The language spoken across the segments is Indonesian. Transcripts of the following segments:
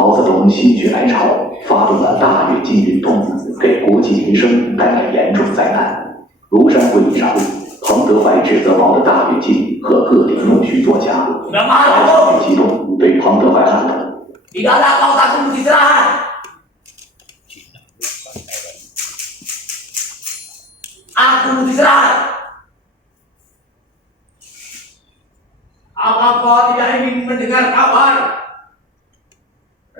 毛泽东心血来潮，发动了大跃进运动，给国计民生带来严重灾难。庐山会议上，彭德怀指责毛的大跃进和各地弄虚作假，毛情绪激动，对彭德怀喊道 ：“Tidak ada kau tak perlu istirahat. Aku istirahat. Apa kau tidak ingin mendengar kabar?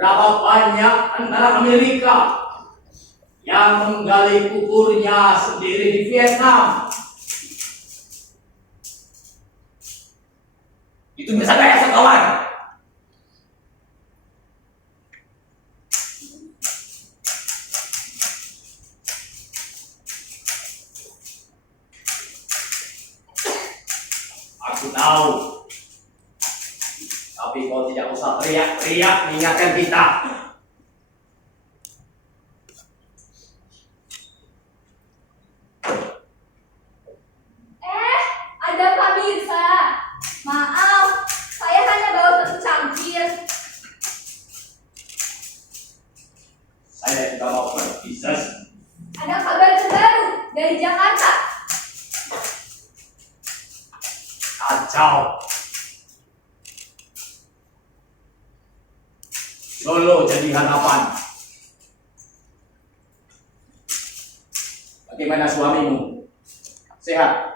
Berapa banyak tentara Amerika yang menggali kuburnya sendiri di Vietnam? Itu bisa beres, kawan. Aku tahu, tapi kau tidak usah teriak-teriak mengingatkan kita. Ada Pak Mirsa. Maaf, saya hanya bawa satu cangkir. Saya juga mau berbisnis. Ada kabar terbaru dari Jakarta. Kacau. Solo jadi harapan. Bagaimana suamimu? Sehat?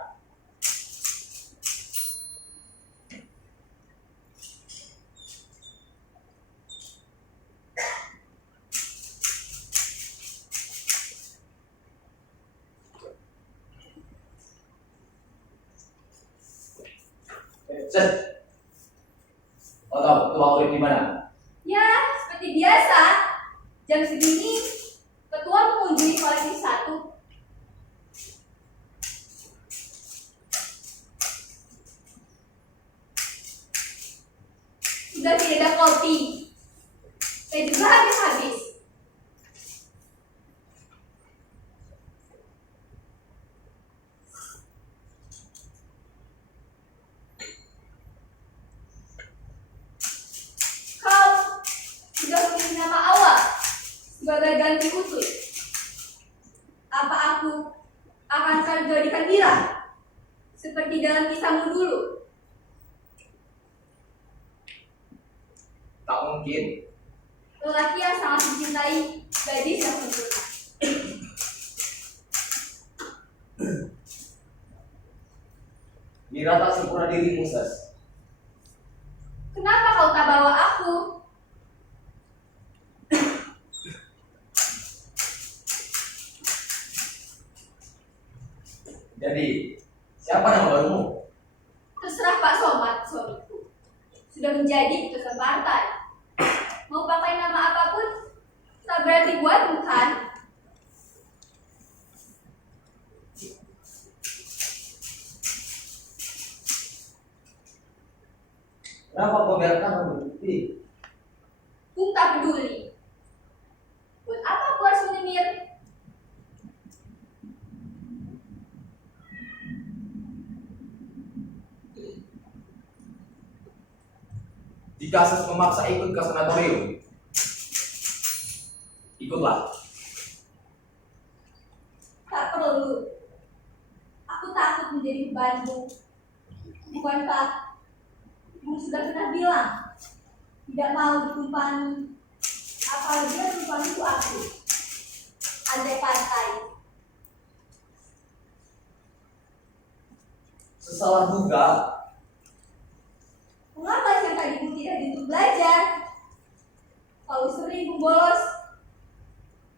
Set. Kau tahu ketua ORIP di mana? Ya, seperti biasa. Jam segini, ketua mengunjungi kolektif 1. Sudah tidak ada kopi. Saya juga habis-habis. Kau sudah memilih nama awal sebagai ganti Ucuy. Apa aku akan selalu jadikan Mira seperti dalam kisahmu dulu? Tak mungkin. Lelaki yang sangat mencintai gadis yang sempurna. Mira tak sempurna dirimu, Sas. Kenapa kau tak bawa aku? Jadi, siapa nama barumu? Terserah Pak Somad, suamiku. Sudah menjadi keputusan partai. Mau pakai nama apapun, tak berarti buatmu kan? Kenapa kau biarkan berbukti? Ku tak peduli. Buat apa aku harus menyemir? Jika Sas memaksa ikut ke sanatorium, ikutlah. Tak perlu. Aku takut menjadi bebanmu. Bukankah Ibu sudah pernah bilang tidak mau ditumpangi, apalagi yang tumpangi itu aku. Andai partai. Sesalah duga. Mengapa yang tadimu tidak untuk belajar? Kalau sering bolos,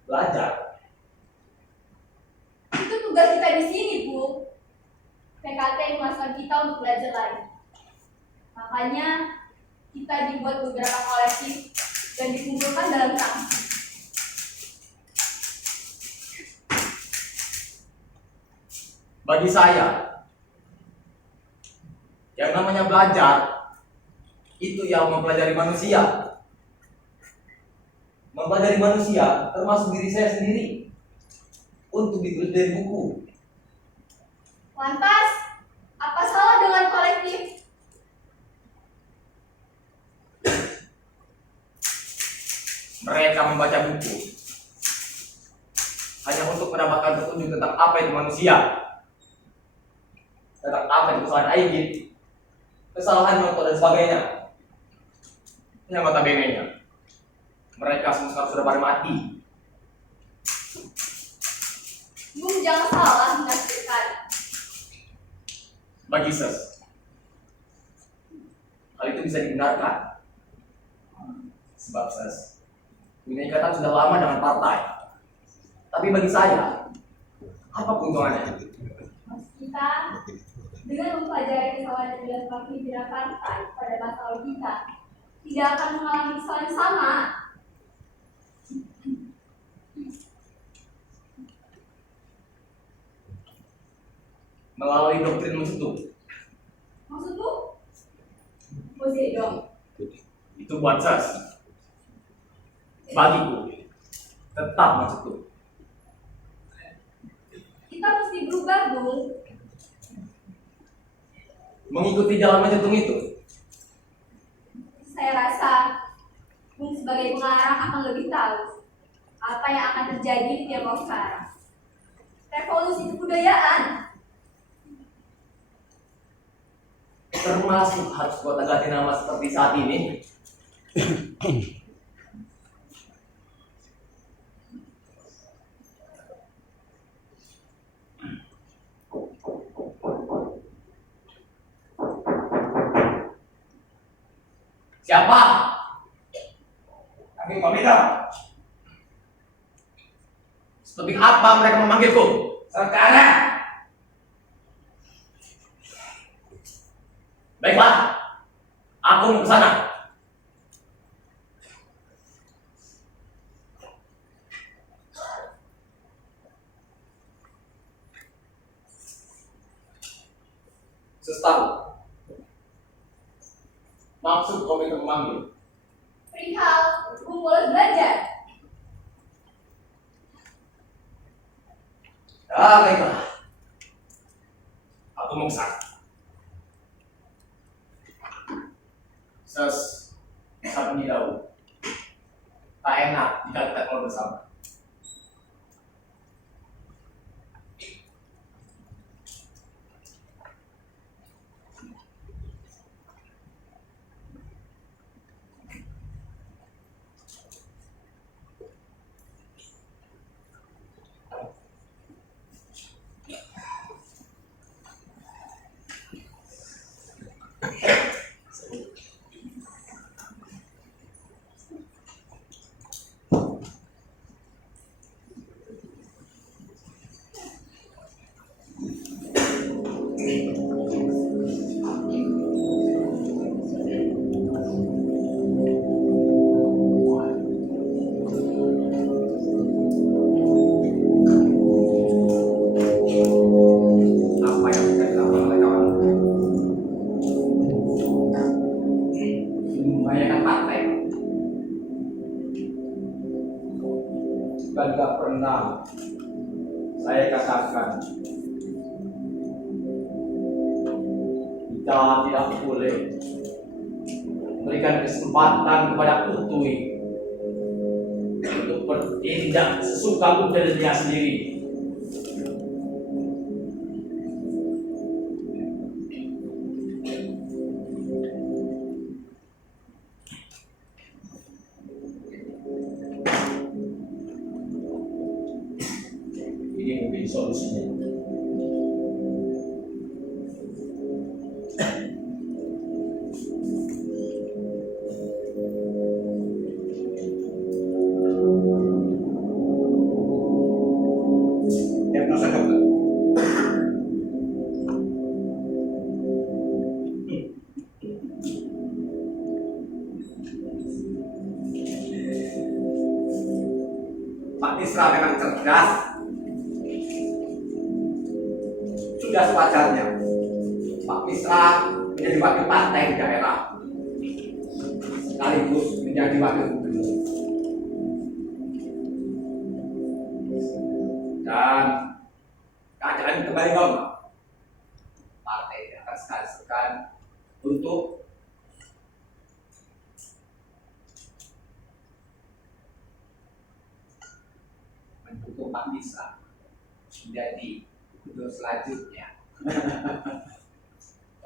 Belajar. itu tugas kita di sini, Bu. PKT memasukkan kita untuk belajar lagi. Makanya kita dibuat beberapa kolektif dan dikumpulkan dalam sanksi. Bagi saya, yang namanya belajar itu yang mempelajari manusia. Mempelajari manusia termasuk diri saya sendiri untuk ditulis dari buku. Lantas, apa salah dengan kolektif? Mereka membaca buku hanya untuk mendapatkan petunjuk tentang apa itu manusia, tentang apa itu kesalahan Aigit, kesalahan Noto dan sebagainya. Yang notabene-nya, mereka semua sekarang sudah pada mati. Bung jangan salah menafsirkan. Bagi Ses, hal itu bisa dibenarkan. Sebab Ses punya ikatan sudah lama dengan partai. Tapi bagi saya, apa keuntungannya? Kita dengan mempelajari kesalahan yang dilakukan pimpinan partai pada masa lalu kita tidak akan mengalami kesalahan yang sama. Melalui doktrin mencetuk. Maksudmu? Poseidon. Itu buat Ses. Bagiku, tetap mencetuk. Kita mesti berubah, Bung. Mengikuti jalan mencetung itu. Saya rasa Bung sebagai pengarang akan lebih tahu apa yang akan terjadi di Tiongkok sekarang. Revolusi kebudayaan. Termasuk harus buat ganti nama seperti saat ini. Siapa? Kami peminta. Seperti apa mereka memanggilku? Sekarang. Baiklah, aku mau ke sana. Sestahu. Maksud komite memanggil. Perihal Bung boleh belajar. Baiklah. Aku mau ke sana. Ses, saat ini dahulu. Tak enak jika kita keluar bersama. Apa yang bisa dilakukan oleh kawan? Membahayakan partai. Tidak pernah saya katakan kita tidak boleh memberikan kesempatan kepada Utui untuk bertindak sesuka dirinya sendiri. Ini mungkin solusinya. Diagnosa dokter. Pak Misra memang cerdas. Sudah sewajarnya Pak Misra menjadi wakil partai di daerah. sekaligus menjadi wakil gubernur. Dan keadaan kembali normal. Partai akan sekali-sekali untuk mendukung Pak Bisa menjadi gubernur selanjutnya.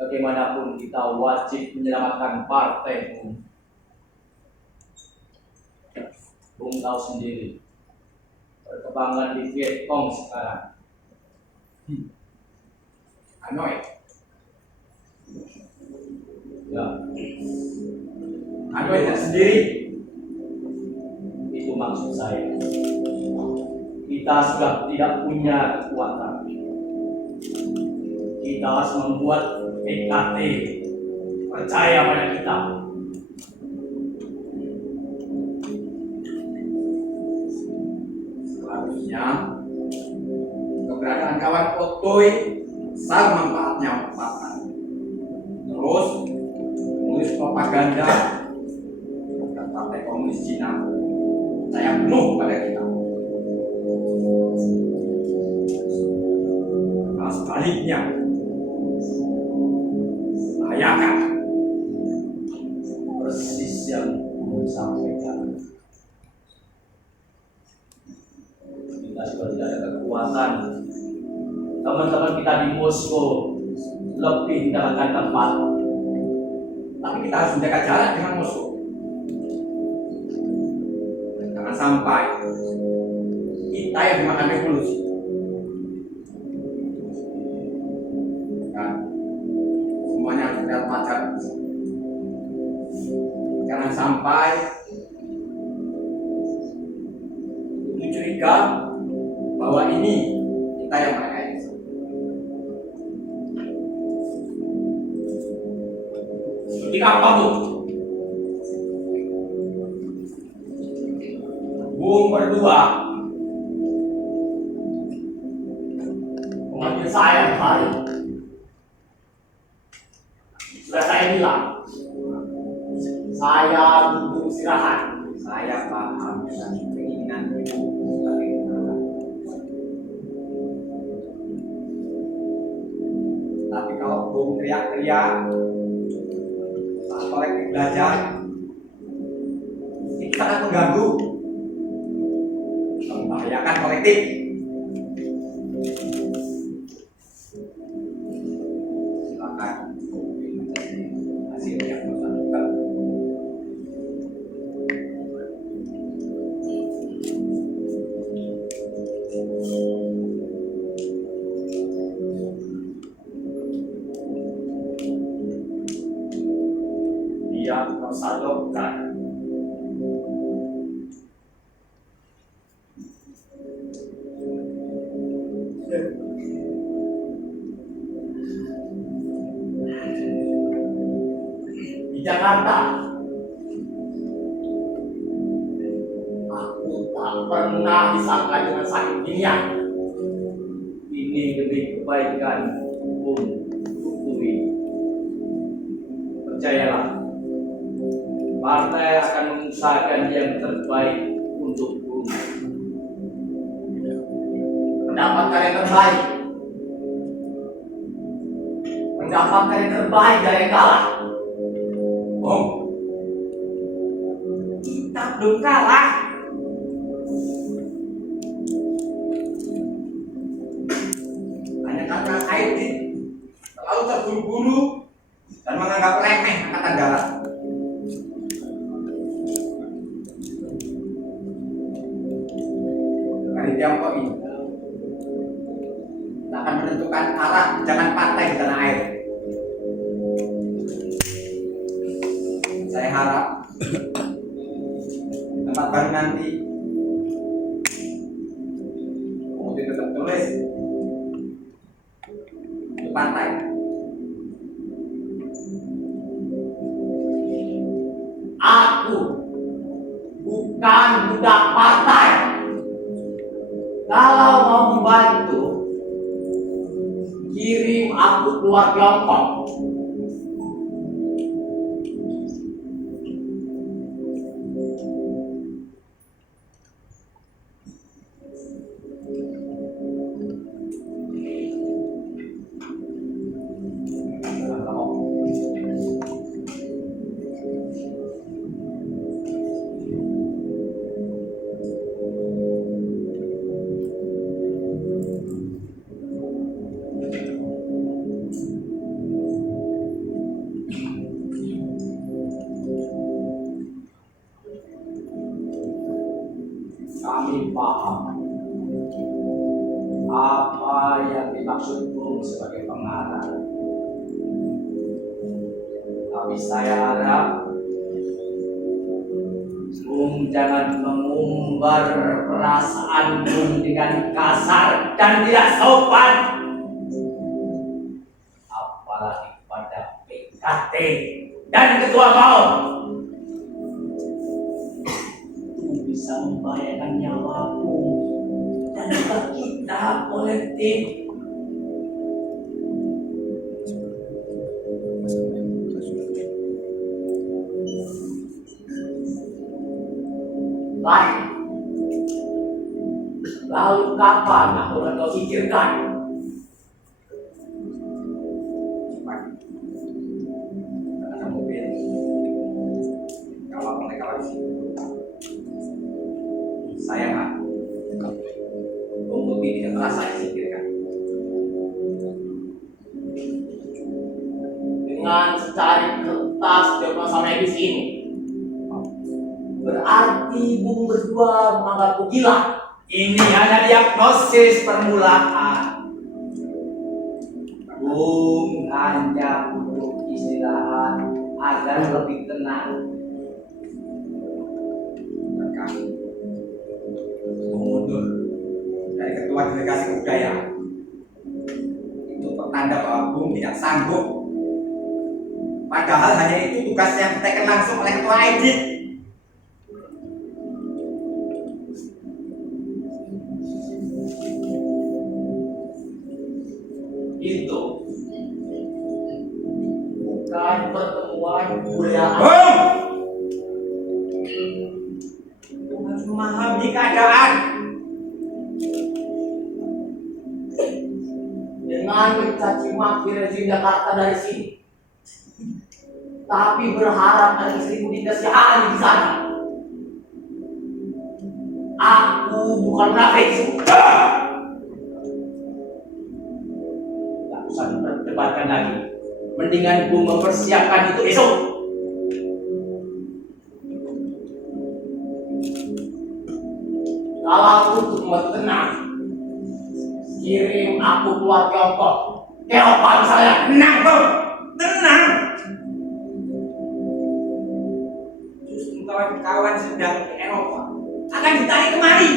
Bagaimanapun kita wajib menyelamatkan partai, Bung. Bung tahu sendiri perkembangan di Vietcong sekarang. Hanoi. Ya. Hanoi tidak sendiri. Itu maksud saya. Kita sudah tidak punya kekuatan. Kita harus membuat PKT percaya pada kita. Seharusnya keberadaan kawan Otoy besar manfaatnya manfaatkan. Terus menulis propaganda dan Partai Komunis Cina saya penuh pada kita. Kalau sebaliknya bahayakan. Persis yang Bung sampaikan. Kita sudah tidak ada kekuatan. Teman-teman kita di Moskow lebih mendapatkan tempat. Tapi kita harus menjaga jarak dengan Moskow. Jangan sampai kita yang dimakan revolusi. Semuanya harus kita wajar. Jangan sampai curiga bahwa ini kita yang mereka ini. Ketika apa, Bu? Bung berdua memanggil saya hari. Sudah saya bilang, saya butuh istirahat. Saya paham dengan keinginan ibu sebagai anak. Tapi kalau Bung teriak-teriak saat kolektif belajar, itu sangat mengganggu, membahayakan kolektif. Silakan hasil yang bersangkutan. Dia merasa dokter. Di Jakarta, aku tak pernah disangka dengan sakit ginian. Ini demi kebaikan Bung Utui. Percayalah, partai akan mengusahakan yang terbaik untuk Bung. Mendapatkan yang terbaik. Mendapatkan yang terbaik dari yang kalah. Bung, kita belum kalah. Hanya karena Aidit terlalu terburu-buru dan menganggap remeh angkatan darat. Dari Tiongkok ini akan menentukan arah kebijakan partai di tanah air. Saya harap di tempat baru nanti kemudian tetap tulis untuk partai. Aku bukan budak partai. Kalau mau membantu, kirim aku keluar Tiongkok. kami paham apa yang dimaksud Bung sebagai pengarang. Tapi saya harap Bung jangan mengumbar perasaan Bung dengan kasar dan tidak sopan. Apalagi pada PKT dan ketua kaum. Itu bisa membahayakan nyawa Bung dan juga kita kolektif. Baik. Lalu kapan aku akan kau singkirkan? Ada mobil. Kalau mereka lagi saya nggak mobil tidak merasa disingkirkan. Dengan secari kertas diagnosa medis ini, berarti Bung berdua menganggapku gila. Ini hanya diagnosis permulaan. Bung hanya butuh istirahat agar lebih tenang. Dan kami mundur dari ketua delegasi kebudayaan. Itu pertanda bahwa Bung tidak sanggup. Padahal hanya itu tugas yang ditekan langsung oleh ketua Aidit. Itu bukan pertemuan kebudayaan. Bung! Bung harus memahami keadaan. Dengan mencaci maki rezim Jakarta dari sini, tapi berharap ada istrimu dikasihani di sana. Aku bukan munafik. Tak usah diperdebatkan lagi. Mendingan Bung mempersiapkan itu esok. Kalau untuk membuat tenang, kirim aku keluar Tiongkok. Ke Eropa misalnya. Tenang, Bung! Tenang! Justru kawan-kawan sedang di Eropa akan ditarik kemari.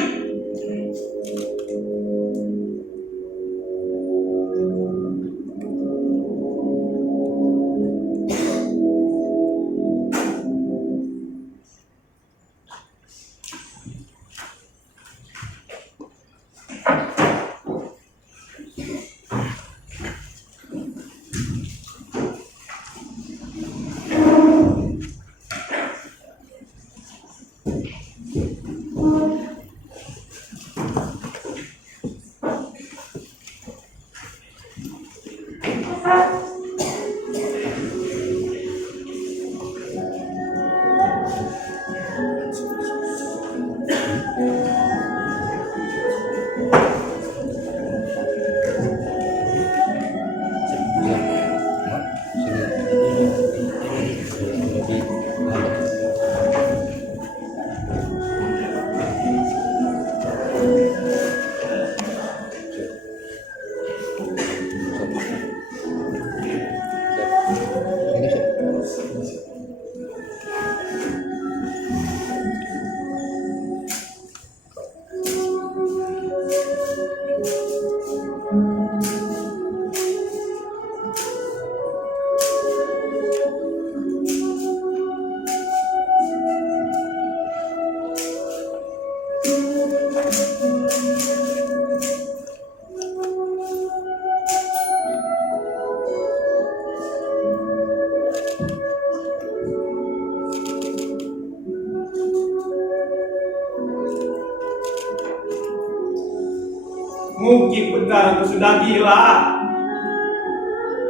Mungkin benar aku sudah gila.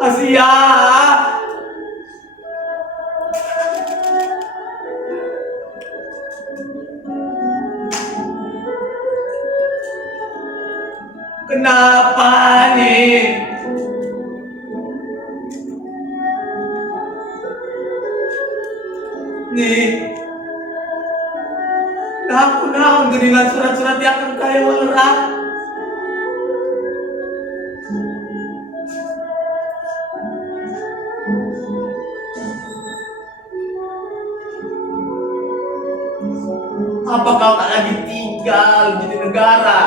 Asia. Kenapa nih? Nih. Aku naon dengan surat-surat yang akan kaya walerang. Apa kau tak lagi tinggal di negara?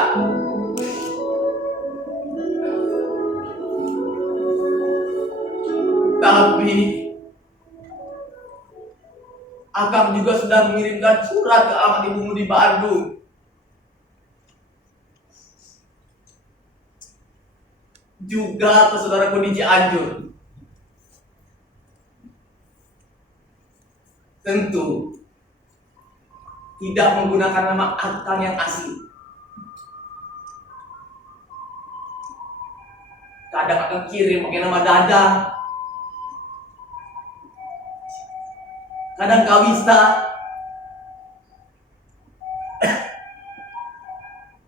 Tapi Akang juga sudah mengirimkan surat ke alamat ibumu di Bandung. Juga ke saudaraku di Cianjur. Tentu tidak menggunakan nama Akang yang asli. Kadang Akang kirim pakai nama Dadang, kadang Kawista,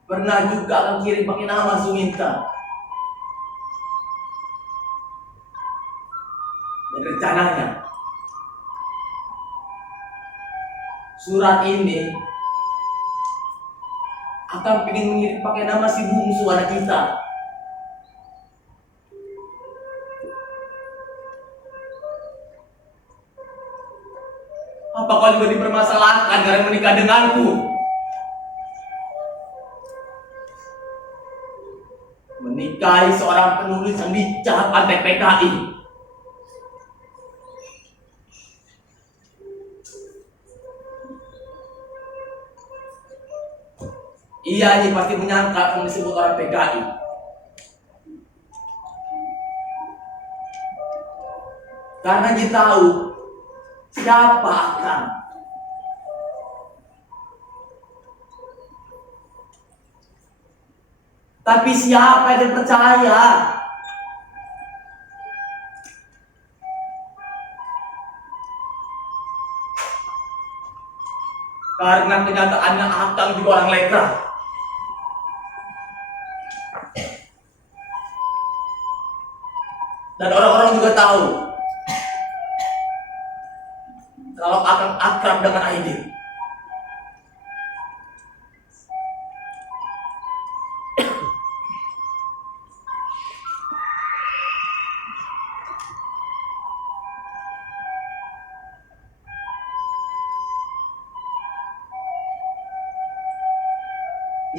pernah juga Akang kirim pakai nama Suminta. Dan rencananya surat ini Akang pengen mengirim pakai nama si bungsu anak kita. Apa kau juga dipermasalahkan karena menikah denganku? Menikahi seorang penulis yang dicap anti PKI. Ia ini pasti menyangka akan disebut orang PKI. Karena dia tahu siapa Akang. Tapi siapa yang percaya? Karena kenyataannya Akang juga orang lekra. Dan orang-orang juga tahu kalau Akang akrab dengan Aidil.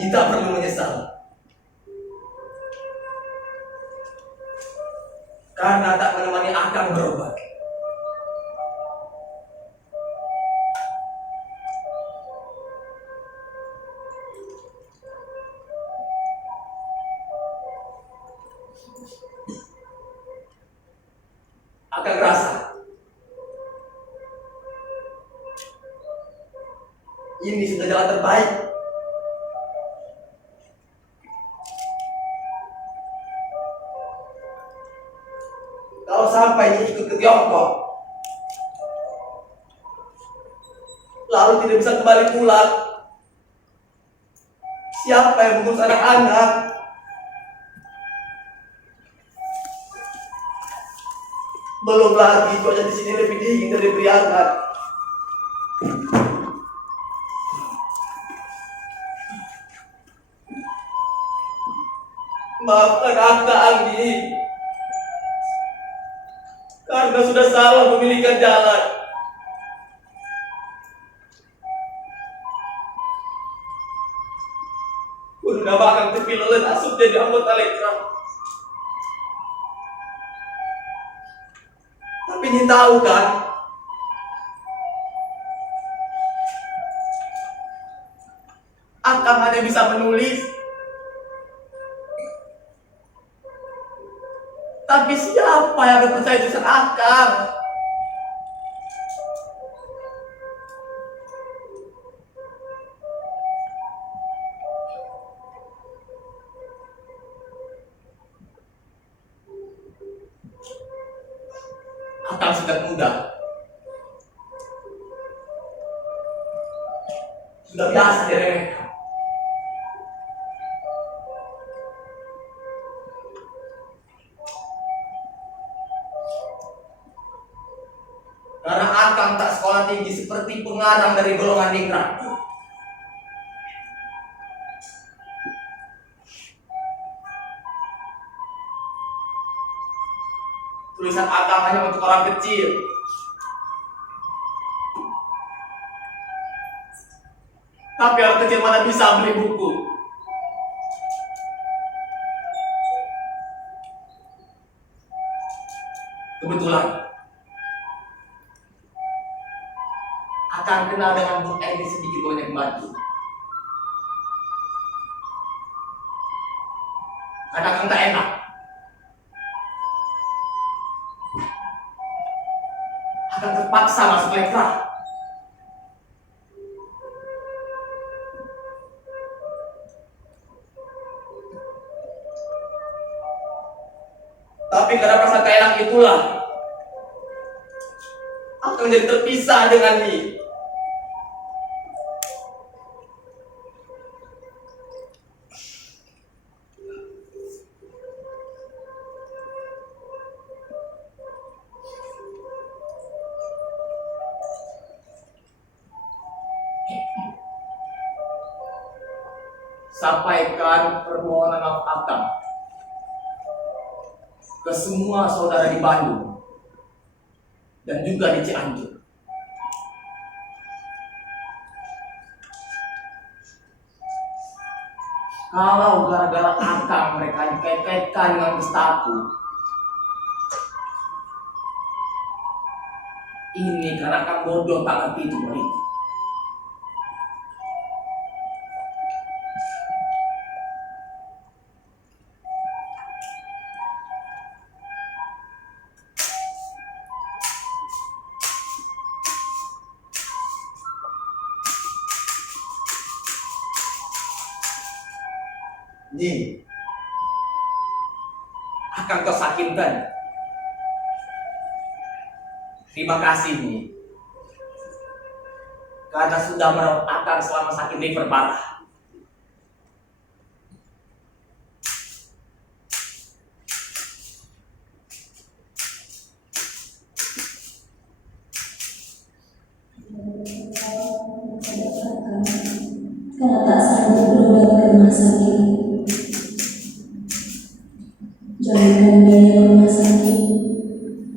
Kita perlu menyesal karena tak menemani Akang berobat. Akang rasa ini sudah jalan terbaik. Kalau sampai dia ikut ke Tiongkok, lalu tidak bisa kembali pulang, siapa yang mengurus anak-anak? Belum lagi cuaca di sini lebih dingin dari Priangan. Maafkan Akang, Anggi, karena sudah salah memilihkan jalan. Udah bahkan terpilih asup jadi anggota lekra. Tapi ini tahu kan, Akang hanya bisa menulis. Tapi siapa yang akan percaya tulisan Akang? Akang sudah muda, sudah biasa diremehkan. Karena Akang tak sekolah tinggi seperti pengarang dari golongan ningrat. Tulisan Akang hanya untuk orang kecil. Tapi orang kecil mana bisa beli buku? Kebetulan Akang kenal dengan Bu Eni sedikit banyak bantu. Karena Akang tak enak. Akang terpaksa masuk lekra. Tapi karena perasaan tak enak itulah Akang menjadi terpisah dengan Nyi. Sampaikan permohonan maaf Akang ke semua saudara di Bandung dan juga di Cianjur. Kalau gara-gara Akang mereka dikait-kaitkan dengan Gestapo, ini karena Akang bodoh tak ngerti itu politik. Nyi, Akang kau sakitkan. Terima kasih Nyi, karena sudah merawat Akang selama sakit liver parah. Karena tak sanggup berobat ke rumah sakit. Jangankan biaya ke rumah sakit,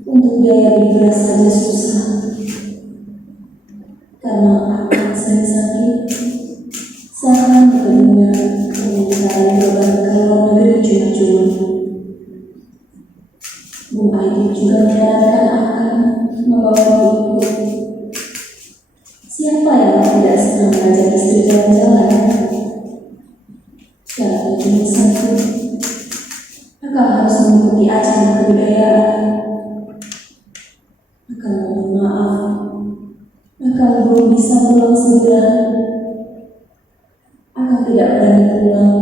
untuk biaya beli beras saja susah. Karena Akang sering sakit, seakan benar memintai beban ke luar negeri cuma-cuma. Bu Aidi juga menyarankan Akang membawa buku. Siapa yang tidak senang mengajak istri jalan-jalan? Kalau cuma satu, Akang harus mengikuti acara kebudayaan. Akang mohon maaf, Akang belum bisa pulang segera. Akang tidak berani pulang.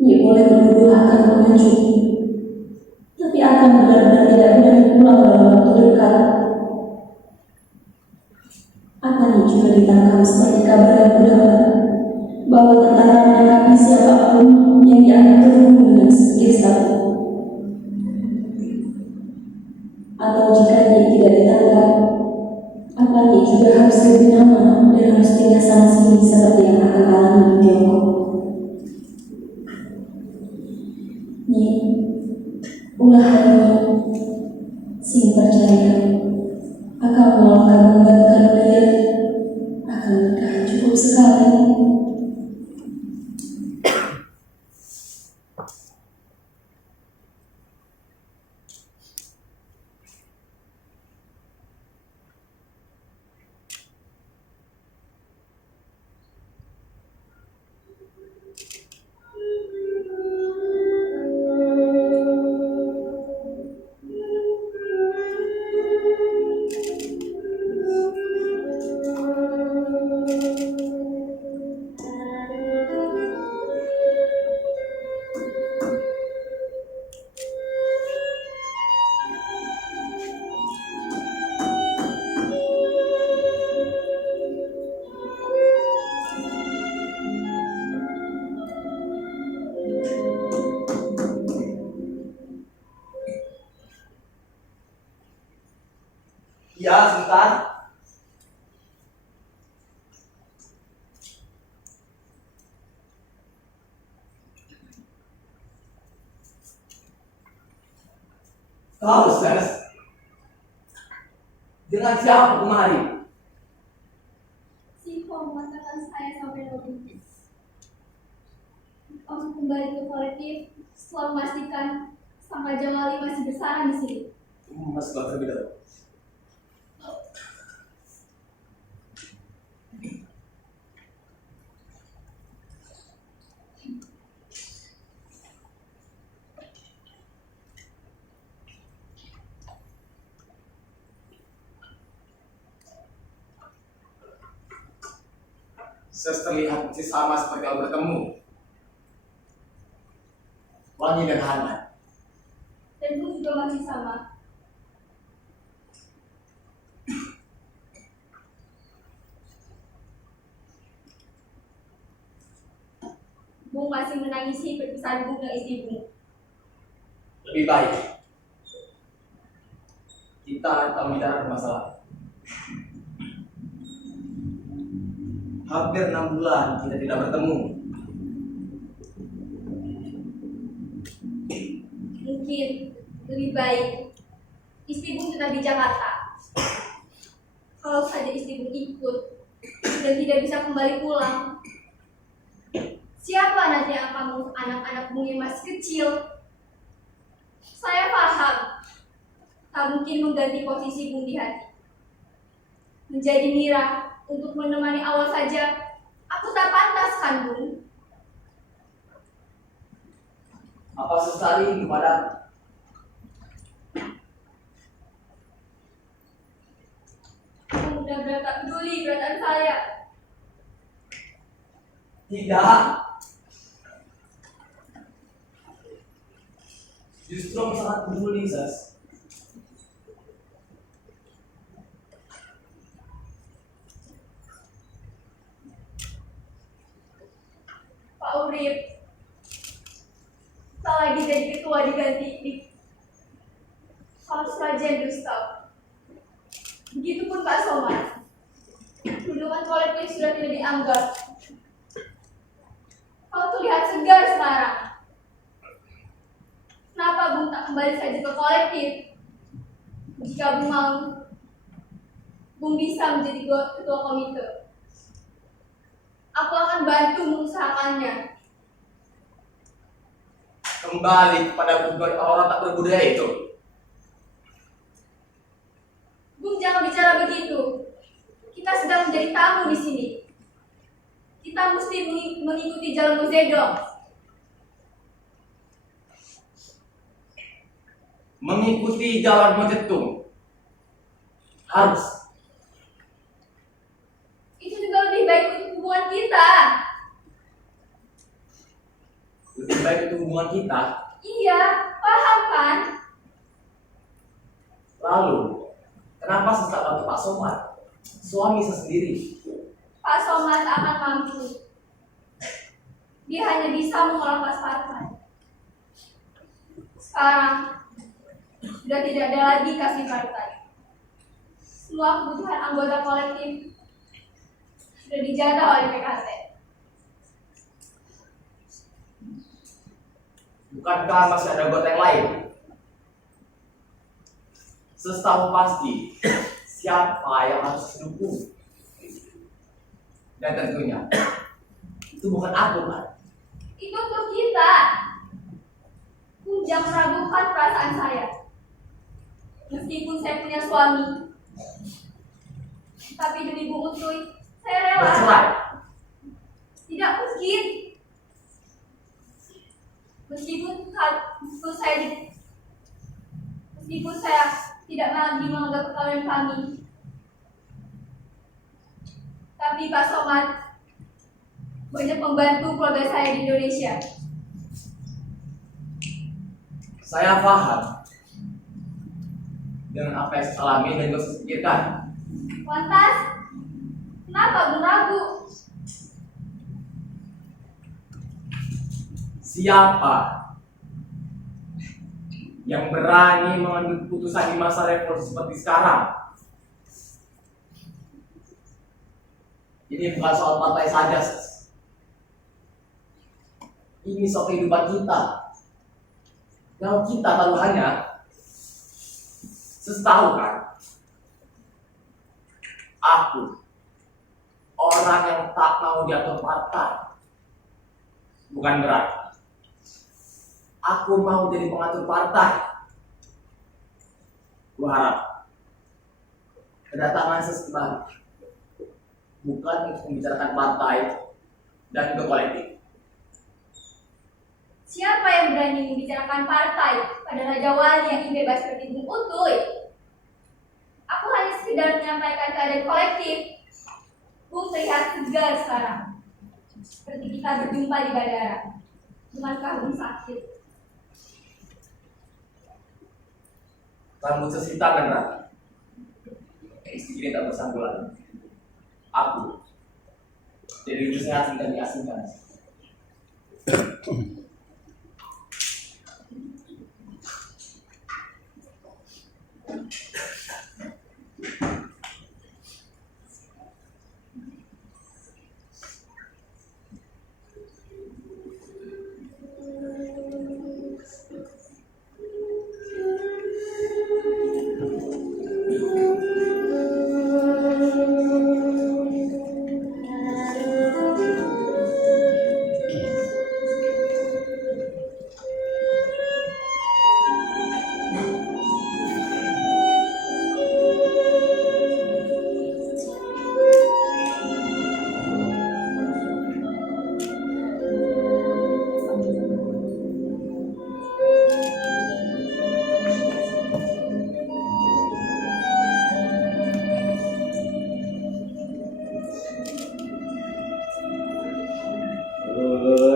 Nyi boleh menuduh Akang pengecut, tapi Akang benar-benar tidak berani pulang dalam waktu dekat. Akang juga ditangkap seperti kabar yang beredar bahwa tentara menangkapi siapapun yang dianggap terhubung dengan Gestapo. Atau jika dia tidak ditangkap, Akang juga harus lebih nama dan harus pindah sana sini seperti yang Akang alami di Tiongkok. Nyi, ulah hari sing percaya. Akang melakukan membanggakan dia. Akang nikah cukup sekali. Ya, sebentar. Kau, Ses, dengan siapa kemari? Siva memaksakan saya sampai lobi untuk kembali ke kolektif setelah memastikan Sang Raja Mali masih bersarang di sini. Mas gak terlebih dahulu. Ses terlihat masih sama seperti awal bertemu. Wangi dan hangat. Dan Bung juga masih sama. Bung masih menangisi perpisahan Bung dan istri Bung. Lebih baik kita tak membicarakan masalah. Hampir 6 bulan kita tidak bertemu. Mungkin lebih baik istri Bung tetap di Jakarta. Kalau saja istri Bung ikut dan tidak bisa kembali pulang, siapa nanti yang akan mengurus anak-anak Bung yang masih kecil? Saya paham, tak mungkin mengganti posisi Bung di hati. Menjadi Mira untuk menemani awal saja, aku tak pantas kan, Bung? Apa sesali kepada Bung udah tak peduli perasaan saya. tidak? Justru aku sangat peduli, Sas. Pak Urip, tak lagi jadi ketua diganti di House Rajen Gustav. Begitupun Pak Somad. Kedudukan kolektif sudah tidak dianggap. Kau terlihat segar sekarang. Kenapa Bung tak kembali saja ke kolektif? Jika Bung mau, Bung bisa menjadi ketua komite. Aku akan bantu mengusahakannya. Kembali kepada orang tak berbudaya itu. Bung jangan bicara begitu. Kita sedang menjadi tamu di sini. Kita mesti mengikuti jalan Mozedong. Mengikuti jalan Mojetung. Harus. Itu juga lebih baik untuk hubungan kita. Lebih baik itu hubungan kita. Iya, paham kan? Lalu, kenapa sesak bantu Pak Somad? Suami saya sendiri. Pak Somad akan mampu. Dia hanya bisa mengolah partai. Sekarang sudah tidak ada lagi kasih partai. Semua kebutuhan anggota kolektif sudah dijatah oleh PKT. Bukankah masih ada anggota yang lain? Setahu pasti siapa yang harus didukung. Dan tentunya itu bukan aku, kan? Itu untuk kita. Bung jangan meragukan perasaan saya. Meskipun saya punya suami, tapi demi Bung Ucuy, saya rela. Bercerai. Tidak mungkin. Meskipun saya tidak lagi menganggap perkawinan kami, tapi Pak Somad banyak membantu keluarga saya di Indonesia. Saya paham dengan apa yang saya alami dan juga saya pikirkan. Lantas, kenapa Bung ragu? Siapa yang berani mengambil keputusan di masa revolusi seperti sekarang? Ini bukan soal partai saja, Sis. Ini soal kehidupan kita. Kalau kita taruhannya Setahu kan, aku orang yang tak mau diatur partai. Bukan berarti aku mau jadi pengatur partai. Gua harap kedatangan sesekali bukan untuk membicarakan partai dan juga kolektif. Siapa yang berani membicarakan partai pada Raja Wali yang ingin bebas seperti Bung Utuy? Aku hanya sekedar menyampaikan keadaan kolektif. Bung terlihat segar sekarang, seperti kita berjumpa di bandara. Bukankah Bung sakit? Rambut sesita dan rapi. Istri ini tak bersangkulan. Aku jadi lebih sehat dan diasingkan.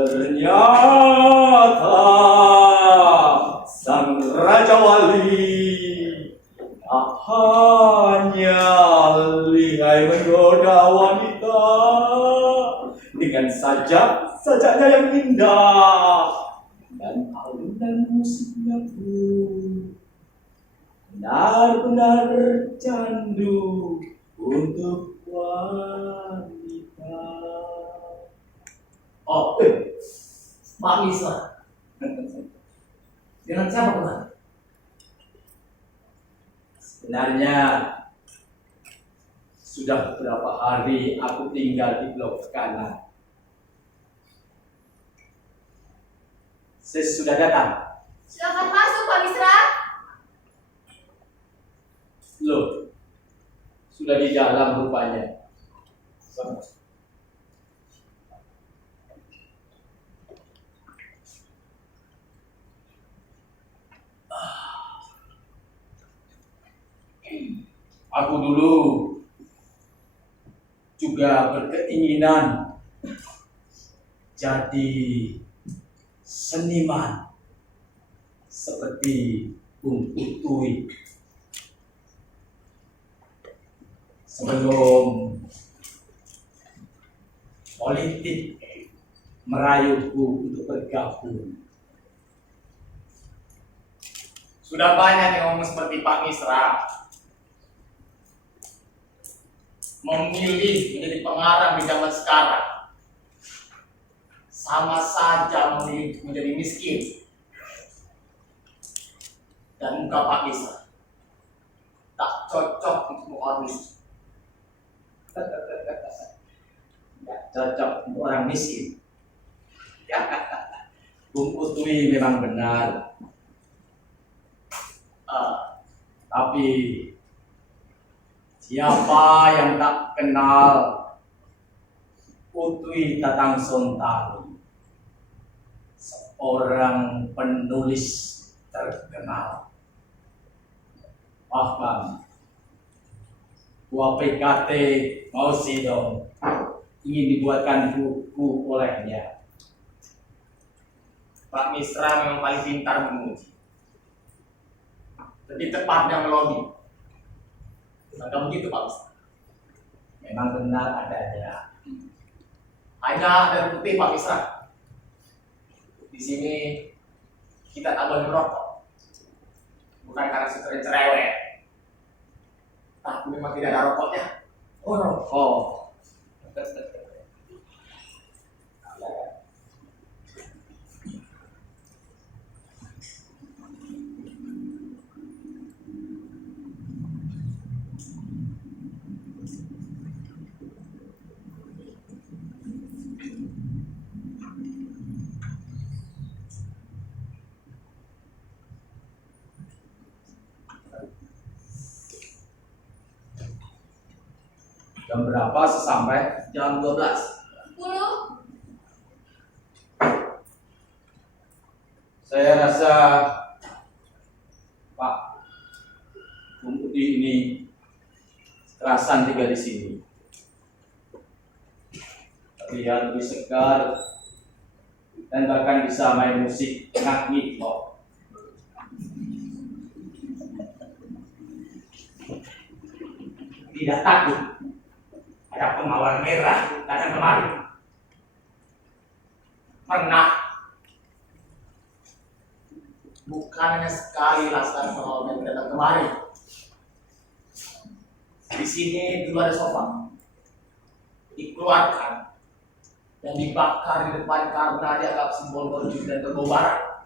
Ternyata sang Raja Wali tak hanya lihai menggoda wanita dengan sajaknya yang indah dan alunan musiknya pun benar-benar candu untuk wanita. Oh, Pak Misra. Dengan siapa kenal? Sebenarnya sudah beberapa hari aku tinggal di blok kanan. Sesudah datang. Silakan masuk, Pak Misra. Loh, sudah di dalam rupanya. Aku dulu juga berkeinginan jadi seniman seperti Bung Utuy. Sebelum politik merayuku untuk bergabung. Sudah banyak yang ngomong seperti Pak Misra. Memilih menjadi pengarang di zaman sekarang sama saja memilih menjadi miskin. Dan muka Pak Misra tak cocok untuk orang miskin. Tak cocok untuk orang miskin. Ya, Bung Utuy memang benar. Tapi siapa yang tak kenal Utuy Tatang Sontani, seorang penulis terkenal. Bahkan Ketua PKT Mao Zedong ingin dibuatkan buku olehnya. Pak Misra memang paling pintar menguji. Lebih tepatnya melobi. Maka begitu Pak Misra. Memang benar adanya. Hanya ada bukti Pak Misra. Di sini kita tak boleh merokok. Bukan karena sutra cerewet. Tapi memang tidak ada rokoknya. Oh rokok. Jam berapa sesampai? Jam 12. 10. Saya rasa Pak Bung Putih ini kerasan tinggal di sini. Terlihat lebih segar dan bahkan bisa main musik ngak-ngik kok. Tidak takut ada pengawal merah datang kemari. Pernah. Bukan hanya sekali laskar pengawal yang datang kemari. Di sini dulu ada sofa. Dikeluarkan dan dibakar di depan karena dianggap simbol berjudi dan kegobaran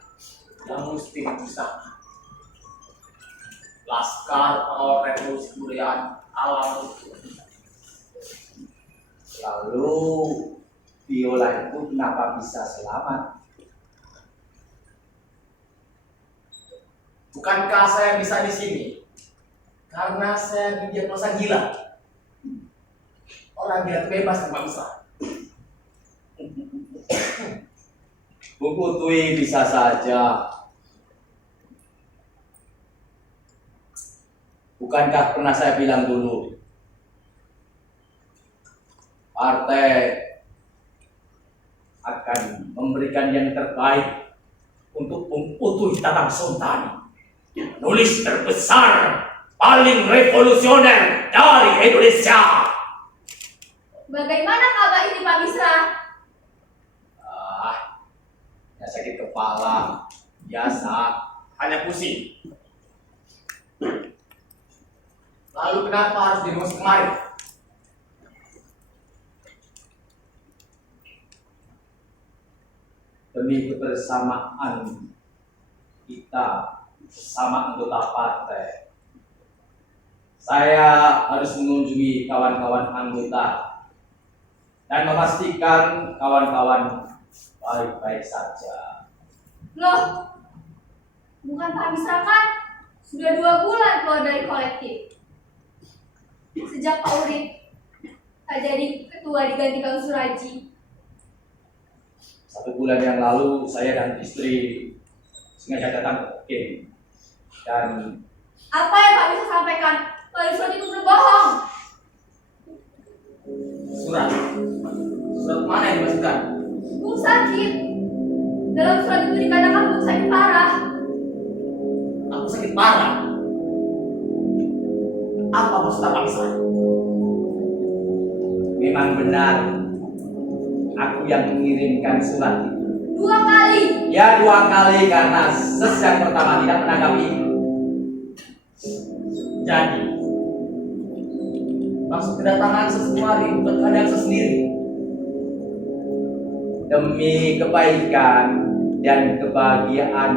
yang mesti dimusnahkan. Laskar pengawal revolusi kebudayaan alam. Lalu biola itu kenapa bisa selamat? Bukankah saya bisa di sini? Karena saya didiagnosa gila. Orang gila itu bebas tanpa bisa. Bung Putih bisa saja. Bukankah pernah saya bilang dulu, partai akan memberikan yang terbaik untuk Bung Putih Tatang Sontani, nulis terbesar, paling revolusioner dari Indonesia. Bagaimana kabar ini Pak Misra? Ya sakit kepala, biasa, Hanya pusing. Lalu kenapa harus dimusik kemari? demi kebersamaan kita sesama anggota partai. Saya harus mengunjungi kawan-kawan anggota dan memastikan kawan-kawan baik-baik saja. Loh, bukan Pak Misra kan? Sudah 2 bulan keluar dari kolektif. Sejak Pak Urip tak jadi ketua digantikan Suraji. 1 bulan yang lalu saya dan istri sengaja datang ke dan Apa yang Pak Misra sampaikan? Kalau Suraji itu berbohong. Surat. Surat mana yang dimasukkan? Bung sakit. Dalam surat itu dikatakan Bung sakit parah. Aku sakit parah. Apa maksud Pak Misra? memang benar aku yang mengirimkan surat itu. 2 kali. Ya 2 kali karena ses yang pertama tidak menanggapi. Jadi, maksud kedatangan sesuatu bukan keadaan sendiri. Demi kebaikan dan kebahagiaan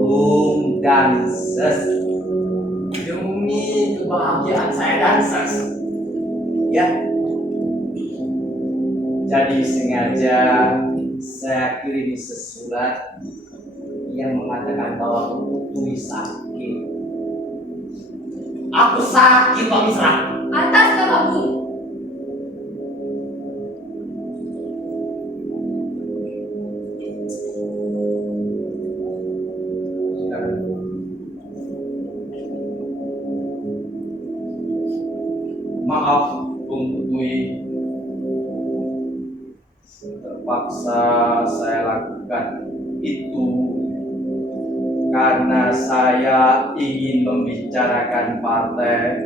Bung dan Ses. Demi kebahagiaan saya dan Ses. Ya. Jadi sengaja saya kirim sesurat yang mengatakan bahwa Putri sakit. Aku sakit Pak Misra. Atas nama Bung. Maaf Bung Putri, terpaksa saya lakukan itu karena saya ingin membicarakan partai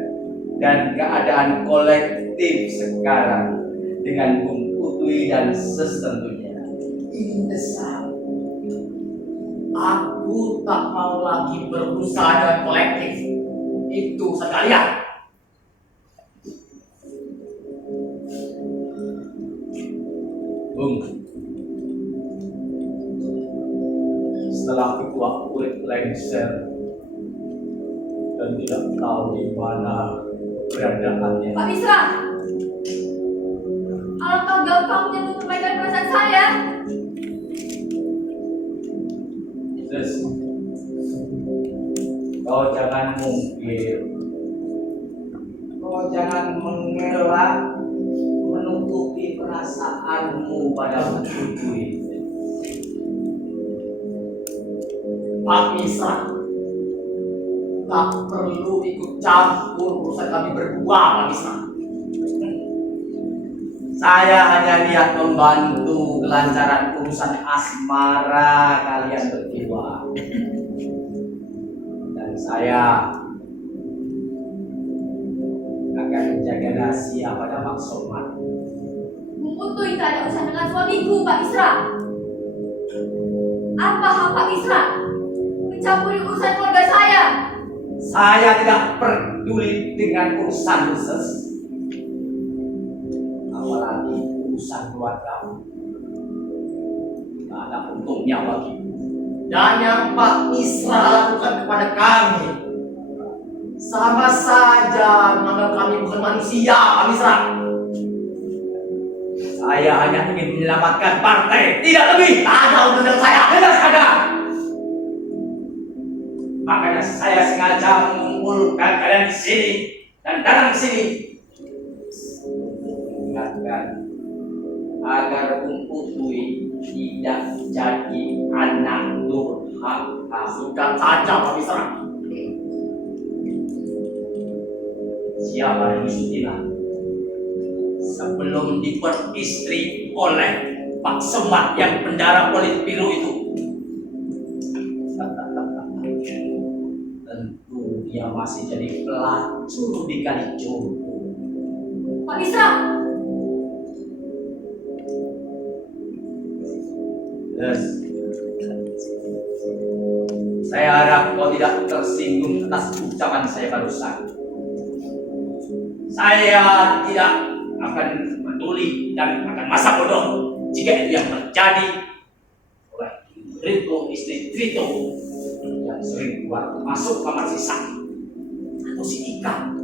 dan keadaan kolektif sekarang dengan Bung Putri dan Ses tentunya. Ini besar. Aku tak mau lagi berusaha dengan kolektif. Itu sekalian. Bung, setelah ketua Urip lengser dan tidak tahu di mana keberadaannya. Pak Misra. Alangkah gampangnya menyampaikan perasaan saya. Ses, kau jangan mungkir. Kau jangan mengelak menutupi perasaanmu pada Putri. Pak Misra, tak perlu ikut campur urusan kami berdua, Pak Misra. Saya hanya lihat membantu kelancaran urusan asmara kalian berdua. Dan saya akan menjaga rahasia pada Mak Somad. Bung Utuy tak ada urusan dengan suamiku, Pak Misra. Apa hak Pak Misra mencampuri urusan keluarga saya? Saya tidak peduli dengan urusan khusus, apalagi urusan keluarga. Tidak ada untungnya bagiku. Dan yang Pak Misra lakukan kepada kami sama saja menganggap kami bukan manusia, Pak Misra. Saya hanya ingin menyelamatkan partai, tidak lebih. Ada urusan saya. Jelas ada. Makanya saya sengaja mengumpulkan kalian di sini dan datang ke sini. Ingatkan agar Bung Utuy tidak jadi anak durhaka. Singkat saja, Pak Misra. Siapa yang Sutina sebelum diperistri oleh Pak Somad yang bendara Politbiro itu? Tentu dia masih jadi pelacur di Kali Jompo. Pak Misra, Yes. Saya harap kau tidak tersinggung atas ucapan saya barusan. Saya tidak akan peduli dan akan masa bodoh jika itu yang terjadi oleh Riko istri Trito yang sering keluar masuk kamar si Sakti atau si Ika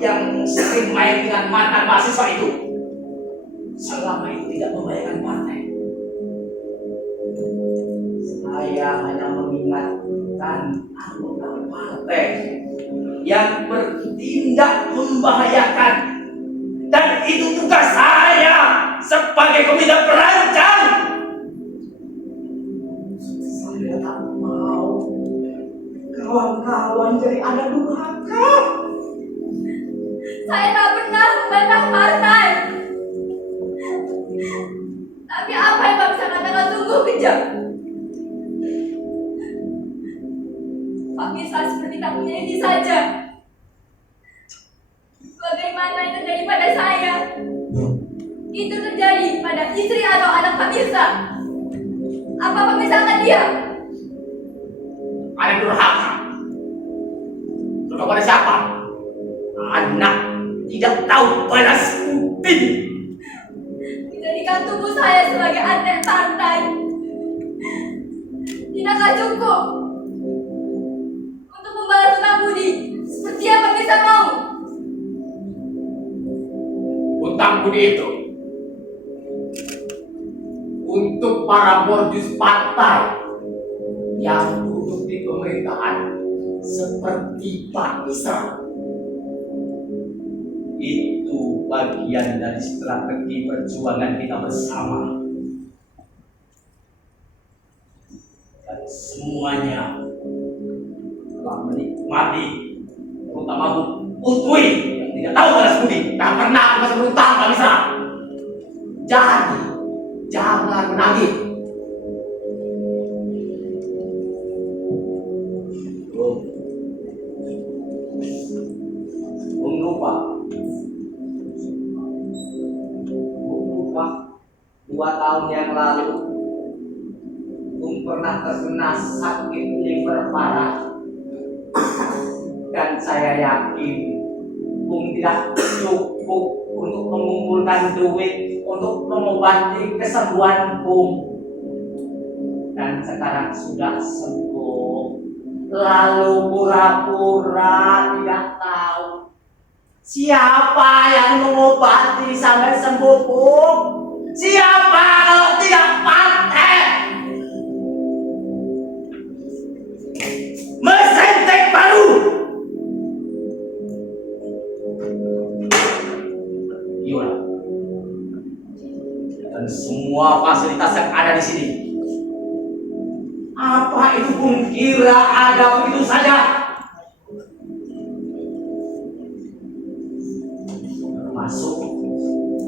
yang sering main dengan mantan mahasiswa itu selama itu tidak membayarkan partai. Saya hanya mengingatkan anggota partai yang bertindak membahayakan, dan itu tugas saya sebagai komite perancang. Saya tak mau kawan-kawan jadi anak durhaka. saya tak pernah membantah partai. Tapi apa yang Pak bisa katakan sungguh kejam. Pak Misra seperti tak punya ini saja. Bagaimana yang terjadi pada saya, itu terjadi pada istri atau anak Pak Misra. Apa Pak Misra akan diam? Anak durhaka. Durhaka pada siapa? Anak tidak tahu balas budi. Menjadikan tubuh saya sebagai antek partai tidakkah cukup untuk membalas hutang budi seperti yang Pak Misra mau? Hutang budi itu untuk para bordus partai yang duduk di pemerintahan seperti Pak Misra. Itu bagian dari strategi perjuangan kita bersama. Dan semuanya telah menikmati, terutama Utuy yang tidak tahu balas budi. Tak pernah aku masih berhutang, Pak Misra. Jadi jangan menagih. Bung lupa 2 tahun yang lalu Bung pernah terkena sakit liver parah, dan saya yakin Bung tidak cukup untuk mengumpulkan duit untuk mengobati kesembuhan Bung. Dan sekarang sudah sembuh, lalu pura-pura tidak tahu siapa yang mengobati sampai sembuh Bung. Siapa kalau tidak partai? Mesentek baru. iuran. Dan semua fasilitas yang ada di sini. Apa itu pun kira ada begitu saja. Termasuk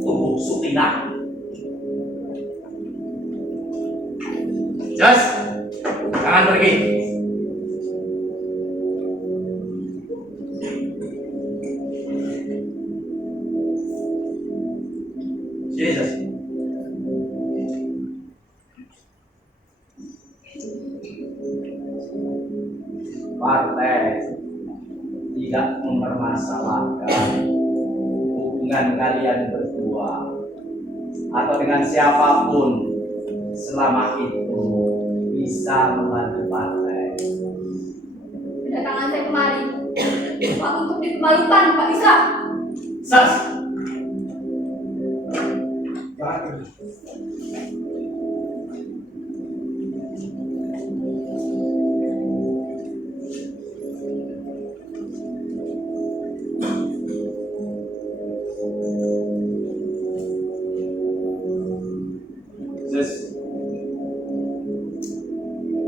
tubuh Sutina. Jas, jangan pergi. Sini, Jas. Partai tidak mempermasalahkan hubungan kalian berdua atau dengan siapapun selama itu bisa membantu partai. Kedatangan saya kemari bukan untuk dipermalukan, Pak Isra. Sas.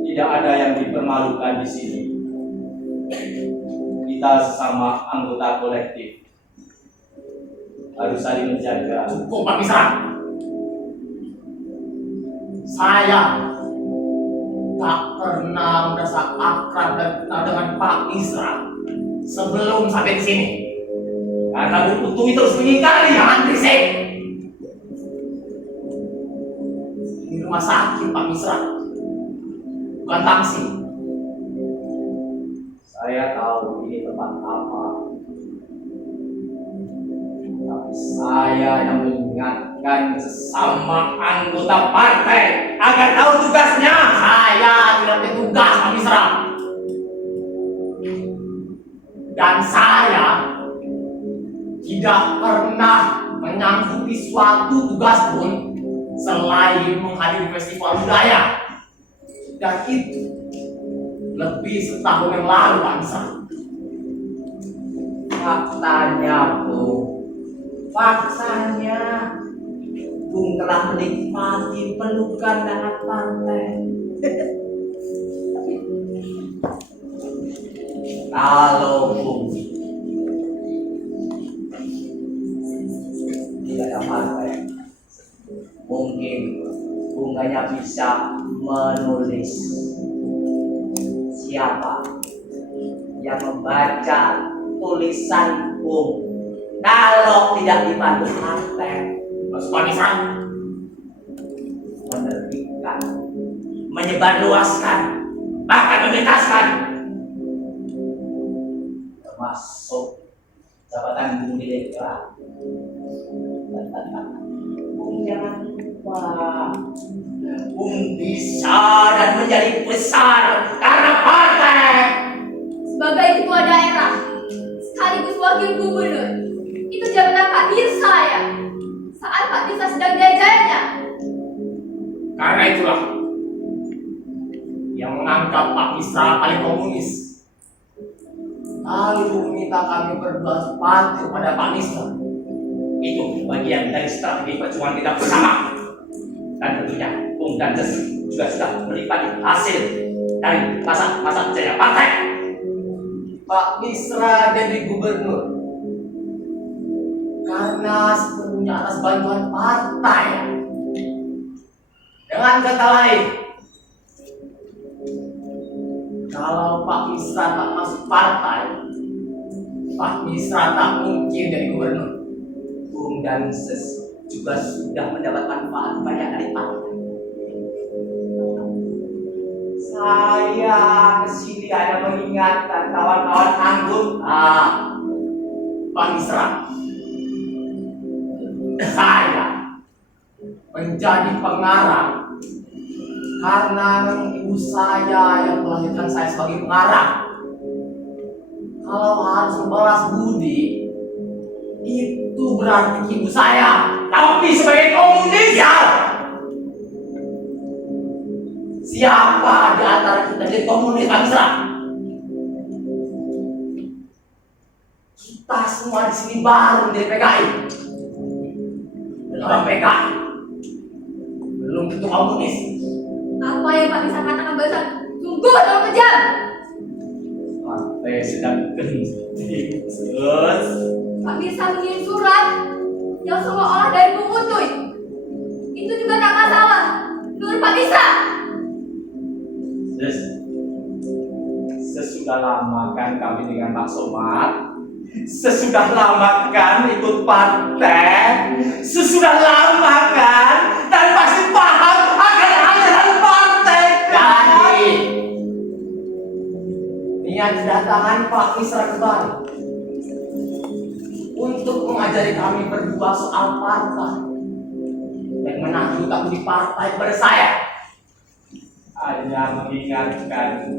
Tidak ada yang dipermalukan di sini. Kita sesama anggota kolektif harus saling menjaga. Cukup, Pak Misra. Saya tak pernah merasa akrab dan kenal dengan Pak Misra sebelum sampai di sini. Karena Bu Putui terus mengingkari. Jangan berisik. Ini rumah sakit, Pak Misra, bukan taksi. Saya tahu ini tempat apa. Tapi saya yang mengingatkan sesama anggota partai agar tahu tugasnya. Saya tidak bertugas, Pak Misra. Dan saya tidak pernah menyanggupi suatu tugas pun selain menghadiri festival budaya. Dan itu lebih setahun yang lalu, Pak Misra. Faktanya, faktanya Bung telah menikmati pelukan dengan partai. Kalau Bung tidak ada partai, mungkin Bung hanya bisa menulis. Siapa yang membaca tulisan Bung kalau tidak dibantu partai? Mas Pak Misra, Menerbitkan, menyebarluaskan, bahkan membebaskan, termasuk jabatan Bung Direktur. Bung jangan lupa, Bung bisa dan menjadi besar karena partai. Sebagai ketua daerah sekaligus wakil gubernur, itu jabatan Pak Dirsa ya. Saat Pak Dirsa sedang jaya-jayanya. karena itulah yang menganggap Pak Misra paling komunis. Lalu meminta kami berdua patuh pada Pak Misra. Itu bagian dari strategi perjuangan kita bersama. Dan tentunya Bung dan Des juga sudah menikmati hasil dari masa-masa jaya partai. Pak Misra jadi gubernur karena sepenuhnya atas bantuan partai. Dengan kata lain, kalau Pak Misra tak masuk partai, Pak Misra tak mungkin jadi gubernur. Bung dan Des juga sudah mendapat manfaat banyak dari partai. Saya kesini hanya mengingatkan kawan-kawan anggota. Pak Misra, saya menjadi pengarang karena ibu saya yang melahirkan saya sebagai pengarang. Kalau harus membalas budi, itu berarti ibu saya. Tapi sebagai komunis ya, Siapa di antara kita jadi komunis, Pak Misra? Kita semua di sini baru dari PKI. orang PKI. Belum tentu komunis. Apa yang Pak bisa katakan barusan? Sungguh terlalu kejam. Partai sedang genting. Terus Pak bisa mengirim surat yang seolah-olah dari Bung Utuy. Itu juga tak masalah. Menurut Pak bisa. Sesudah lama kan kami dengan Pak Somad. Sesudah lama kan ikut partai. Sesudah lama kan. Dan pasti paham akan ajaran partai kan. Jadi, niat kedatangan Pak Isra kembali untuk mengajari kami berdua soal partai dan menagih kamu di partai kepada saya. Hanya mengingatkan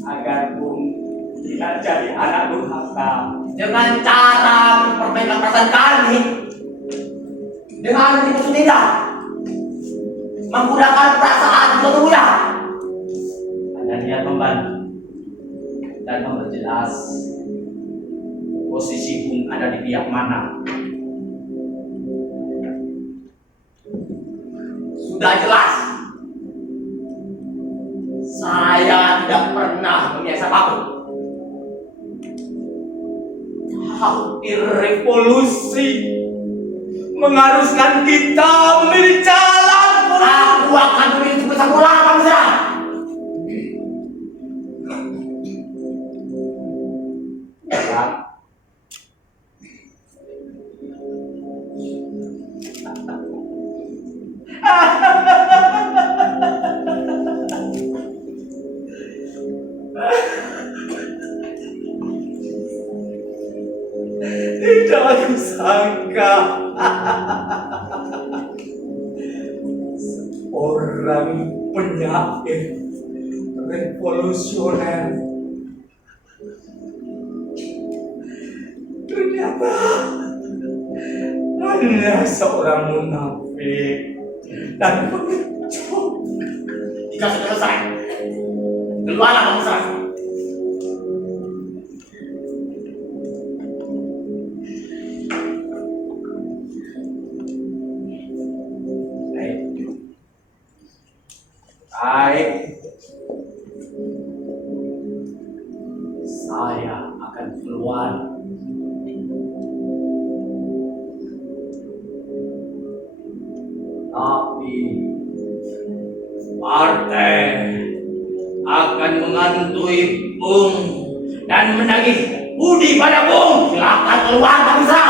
agar Bung tidak jadi anak durhaka. Dengan cara memperbaiki perasaan kami dengan itu tidak menggunakan perasaan untuk mudah. Hanya niat membantu dan memperjelas posisi Bung ada di pihak mana. Sudah jelas, saya tidak pernah memihak siapapun. Hampir revolusi mengharuskan kita memilih jalan. Aku akan memilih sebesar bola Pak Isra. Tidak aku sangka seorang penyair revolusioner ternyata hanya seorang munafik dan pengecut. Jika sudah selesai, keluarlah Pak Isra. Baik, saya akan keluar. Tapi partai akan mengantui Bung dan menagih budi pada Bung. Silakan keluar Pak Isra.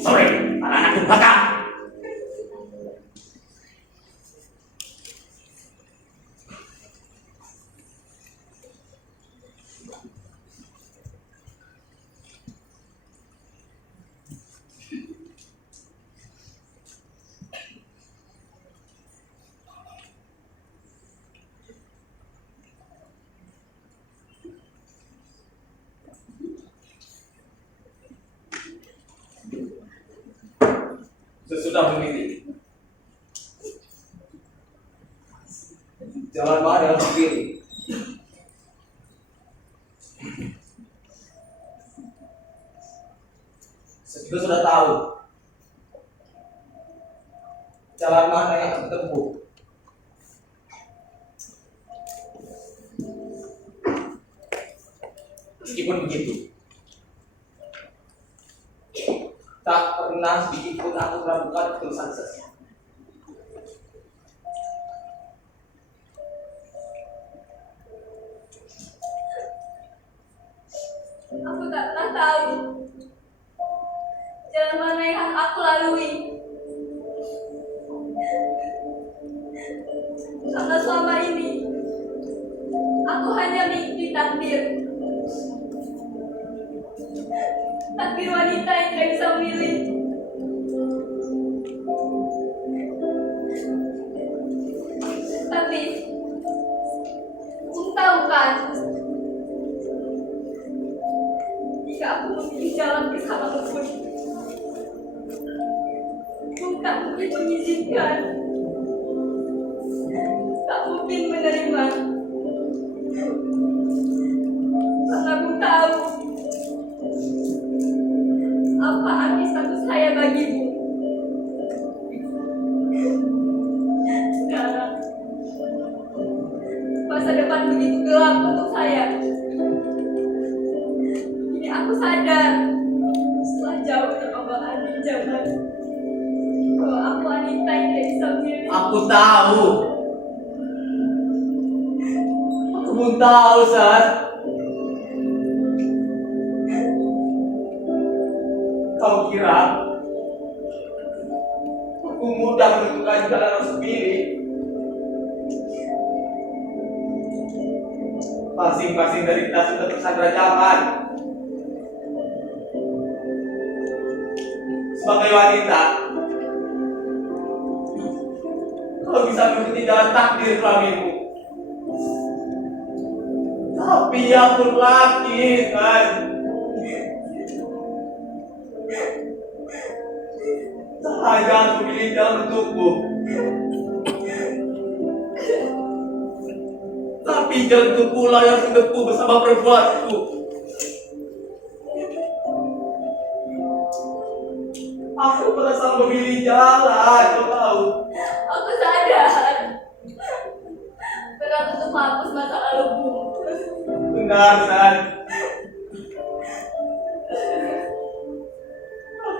Sorry, anak-anak durhaka. Sesudah memilih jalan mana yang dipilih. Kita sudah tahu jalan mana yang harus ditempuh. Meskipun begitu, tak pernah sedikit pun aku meragukan ketulusan saya. Aku tak pernah tahu jalan mana yang harus aku lalui. Karena selama ini aku hanya mengikuti takdir. Takdir wanita yang tidak bisa memilih. Tapi, Bung tahu kan, jika aku memilih jalan bersama Bung, Bung tak mungkin mengizinkan saya bagimu. Sekarang, masa depan begitu gelap untuk saya. Kini aku sadar, setelah jauh terombang-ambing zaman, bahwa aku wanita yang tidak bisa memilih. Aku tahu. Aku pun tahu, Sat. Kau kira aku mudah menentukan jalan sendiri? Masing-masing dari kita sudah tersandra zaman. Sebagai wanita, kau bisa mengikuti jalan takdir kelaminmu. Tapi aku laki, kan? Saja aku pilih jalan untukmu. Tapi jalan itu pula yang menempuh bersama perempuanku. Aku merasa memilih jalan, kau tahu. Aku sadar. Berat untuk menghapus masa laluku. Benar, San.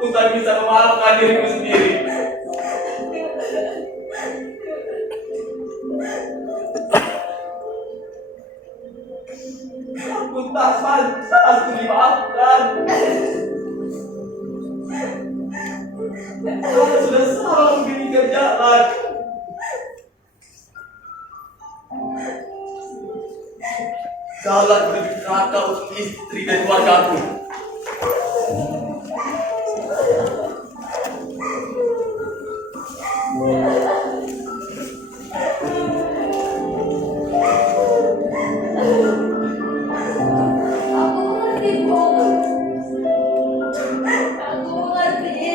Aku tak bisa memaafkan diriku sendiri. Aku tak pantas untuk dimaafkan. Aku sudah salah memilih jalan. Jalan menuju neraka untuk istri dan keluargaku. Aku mengerti, Bu. Aku mengerti.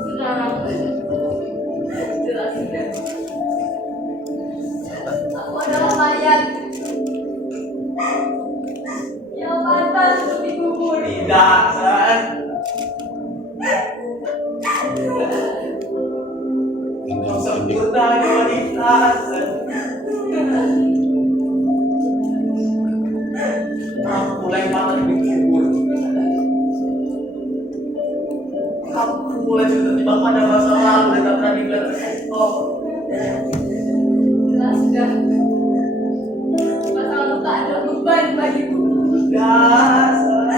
Sekarang, jelas sudah. Aku adalah mayat yang pantas untuk dikuburi. Tidak, San. Kau sempurna di wanita, San. Aku mulai malah berkibur. Aku mulai terjebak pada masa lalu dan tak berani melihat esok. Jelas sudah. Masa lalu tak ada beban bagiku. Tidak, San.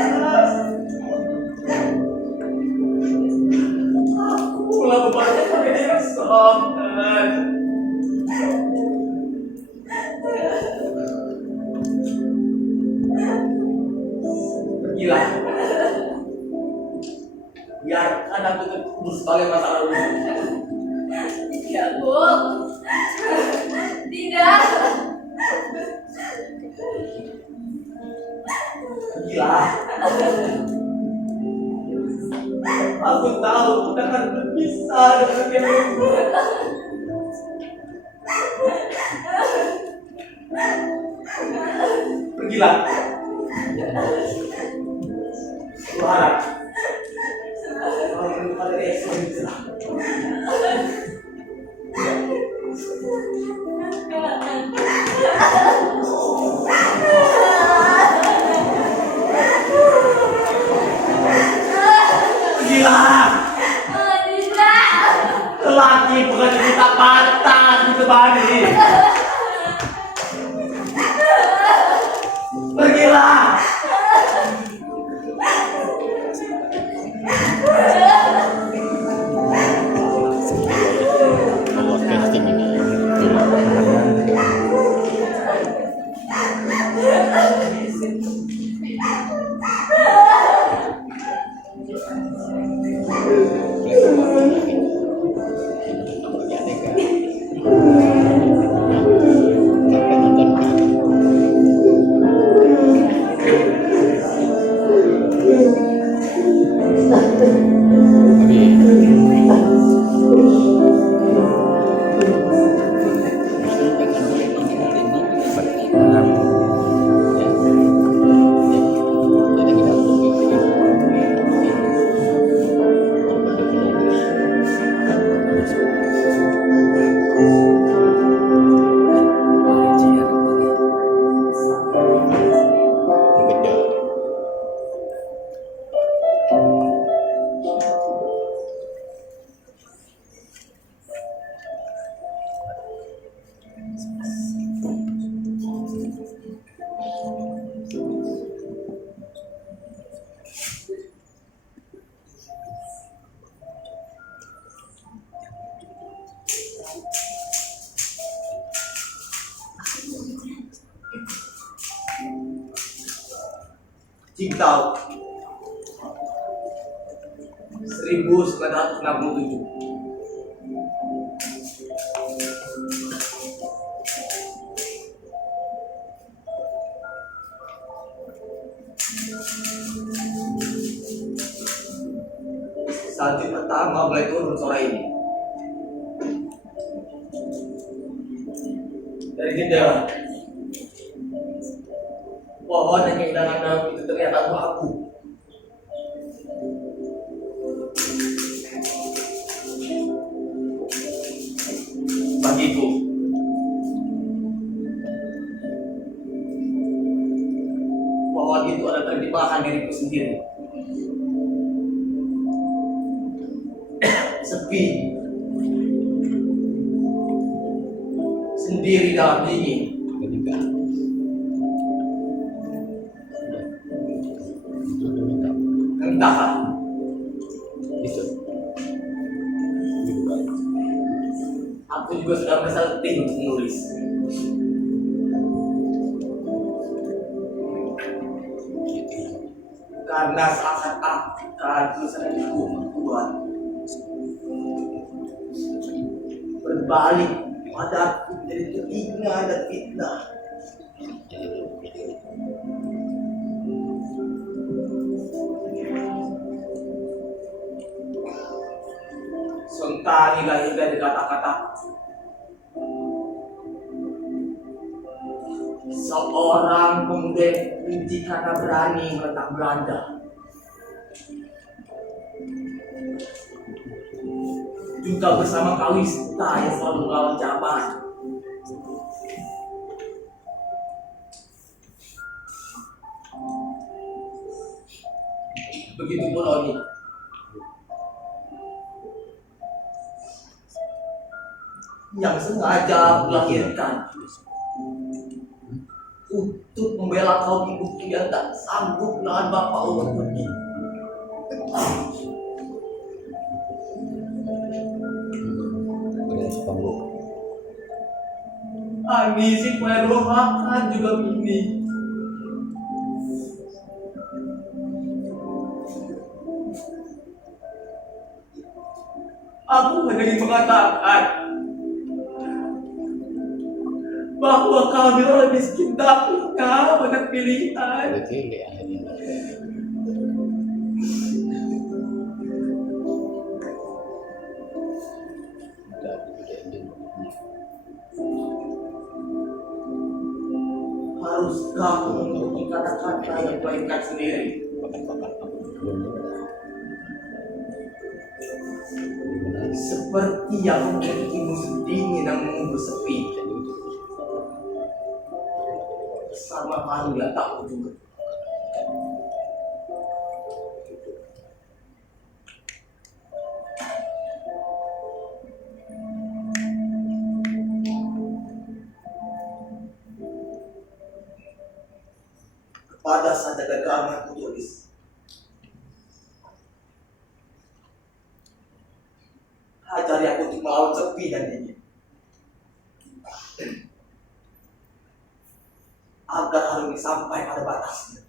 Aku mulai bebannya pada esok, San. Pergilah. Biarkan aku terkubur sebagai masa lalu. Tidak, Bu. Tidak. Pergilah. Aku tahu kita akan berpisah dengan dirimu. Pergilah. Aku harap kau menemukan dari esok yang cerah. Pergilah. Tidak. Lelaki bukan cerita patah ditebani. Pergilah. Qingdao 1967. Salju pertama mulai turun sore ini. Dari jendela, pohon yang keindahan dalam itu ternyata abu-abu. Bagiku, pohon itu adalah terjemahan diriku sendiri. Sepi, sendiri dalam dingin. Entahlah. Aku juga sudah merasa letih untuk menulis. Karena seakan-akan tulisan itu membuat berbalik padaku menjadi telinga dan fitnah. Sentanilah dari kata-kata. Seorang pemuda yang karena berani menentang Belanda. Juga bersama Kalista yang selalu melawan Jerman. Begitupun Oni. Yang sengaja melahirkan untuk membela kaum ibu yang tak sanggup menahan bapak untuk pergi. Ani si Pero makan juga ini. Aku hanya ingin mengatakan bahwa kami orang miskin tapi kau banyak pilihan. Haruskah aku menuruti kata-kata yang baikkan sendiri? Seperti yang memiliki musuh dingin yang mengubur sepi. Bersama kamu yang tak ujung. Kepada sajadah kami yang kutulis. Ajari aku untuk melawan sepi dan dingin. Agar hal ini sampai pada batasnya.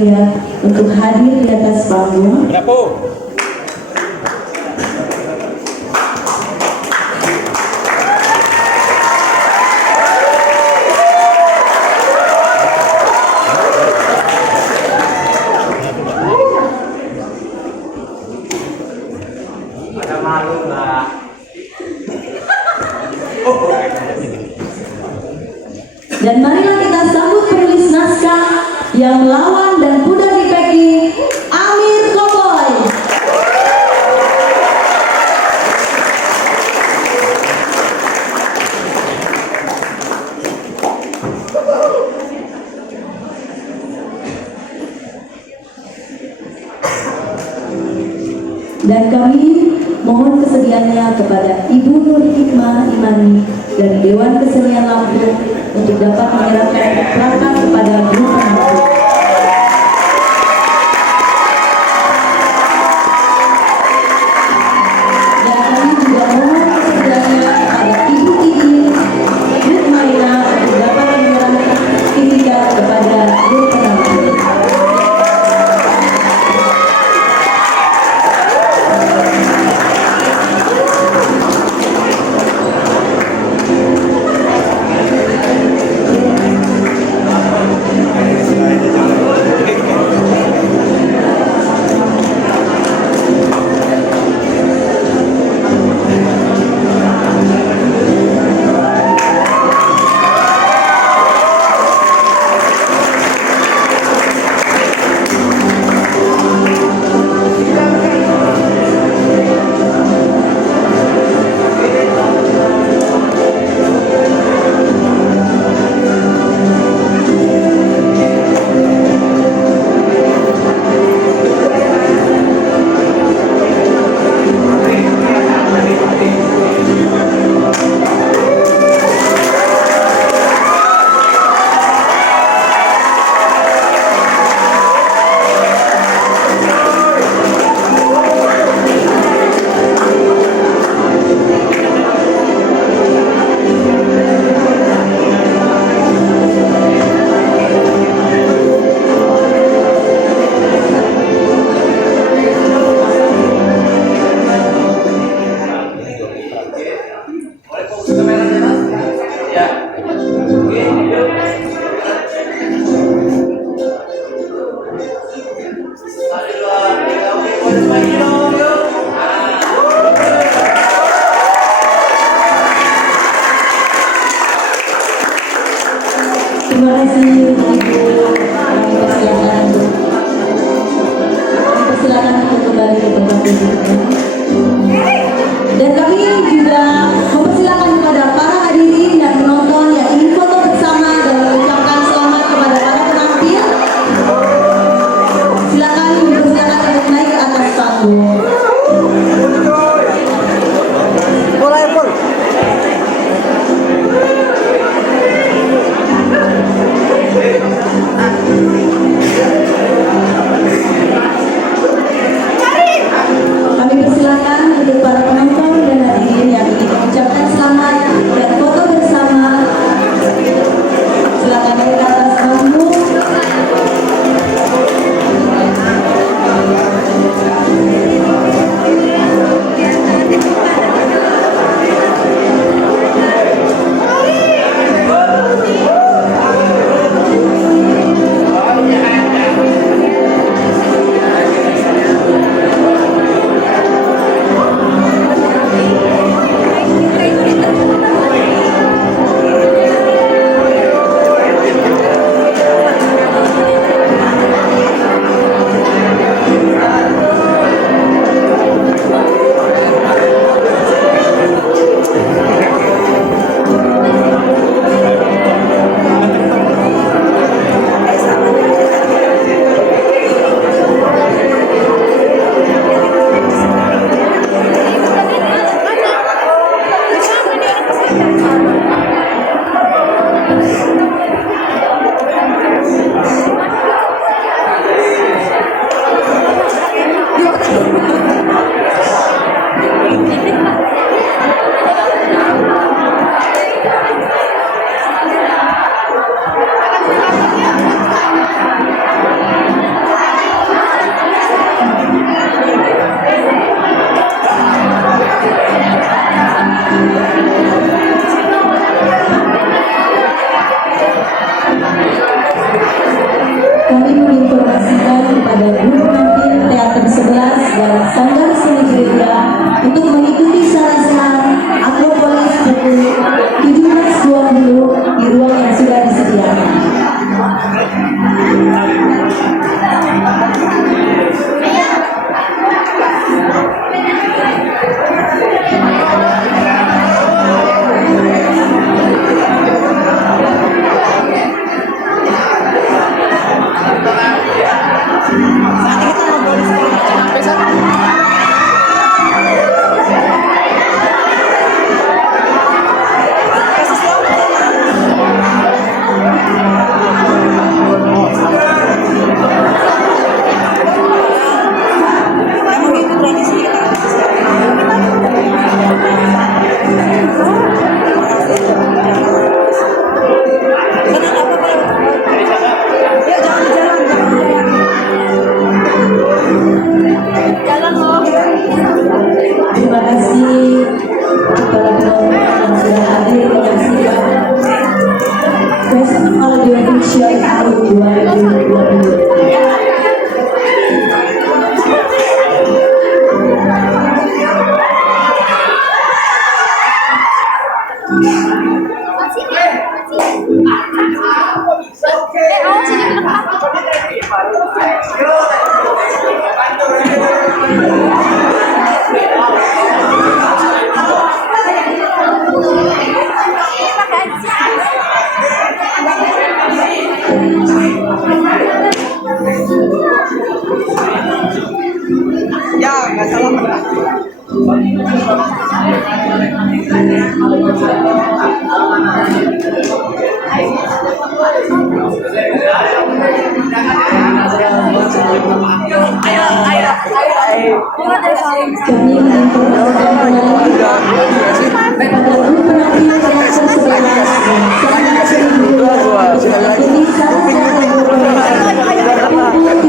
bersedia untuk hadir di atas panggung. Ada malu nggak? Dan marilah kita sambut penulis naskah yang melawan dan pudar di packing, Amir Koboy. Dan kami mohon kesediaannya kepada Ibu Nur Hikmah Imani dan Dewan Kesenian Lampung untuk dapat menyerahkan plakat kepada grup penampil. Dan kami juga mohon kesediaannya kepada Ibu Idin Hikmaina untuk dapat menyerahkan sertifikat kepada grup penampil. Terima kasih Ibu. Persilakan untuk kembali ke tempat duduknya. Dan kami juga mempersilakan kepada para hadirin dan penonton yang ingin foto bersama dan mengucapkan selamat kepada para penampil. Silakan dipersilakan untuk naik ke atas panggung. Kami kami menginformasikan kepada grup penampil teater 11 dan Sanggar Seni Gereja untuk mengikuti sarasehan Akropolis pukul 17.20 di ruang yang sudah disediakan. Terima kasih kepada penonton yang sudah hadir menyaksikan Festival Audio Visual tahun 2020. Kami menginformasikan kepada grup penampil teater 11 dan Sanggar Seni Gereja untuk mengikuti sarasehan pukul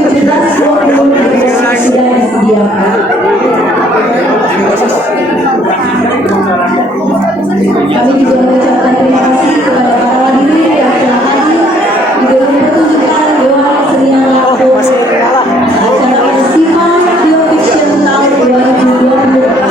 17.20 di ruang yang sudah disediakan. Kami juga mengucapkan terima kasih kepada para hadirin yang telah hadir di dalam pertunjukan Doa Kesenian Lampung acara Festival Audio Fiction tahun 2020.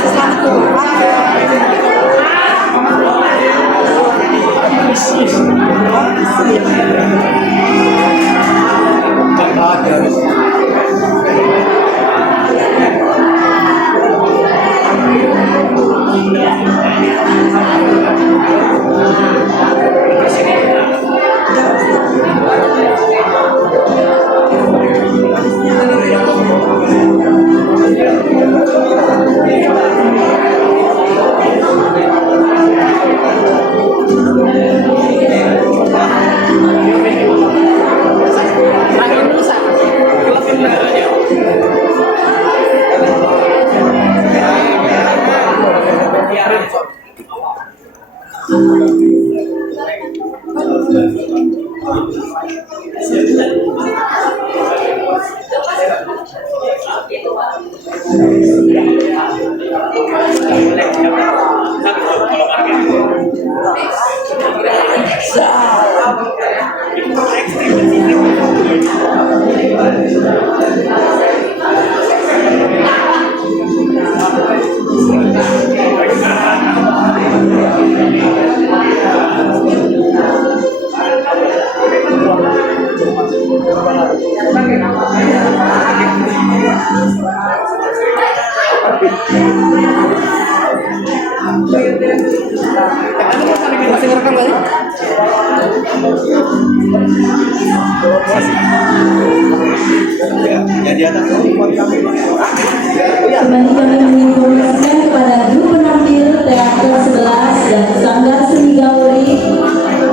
Kembali kami menginformasikan kepada grup penampil teater 11 dan Sanggar Seni Gauri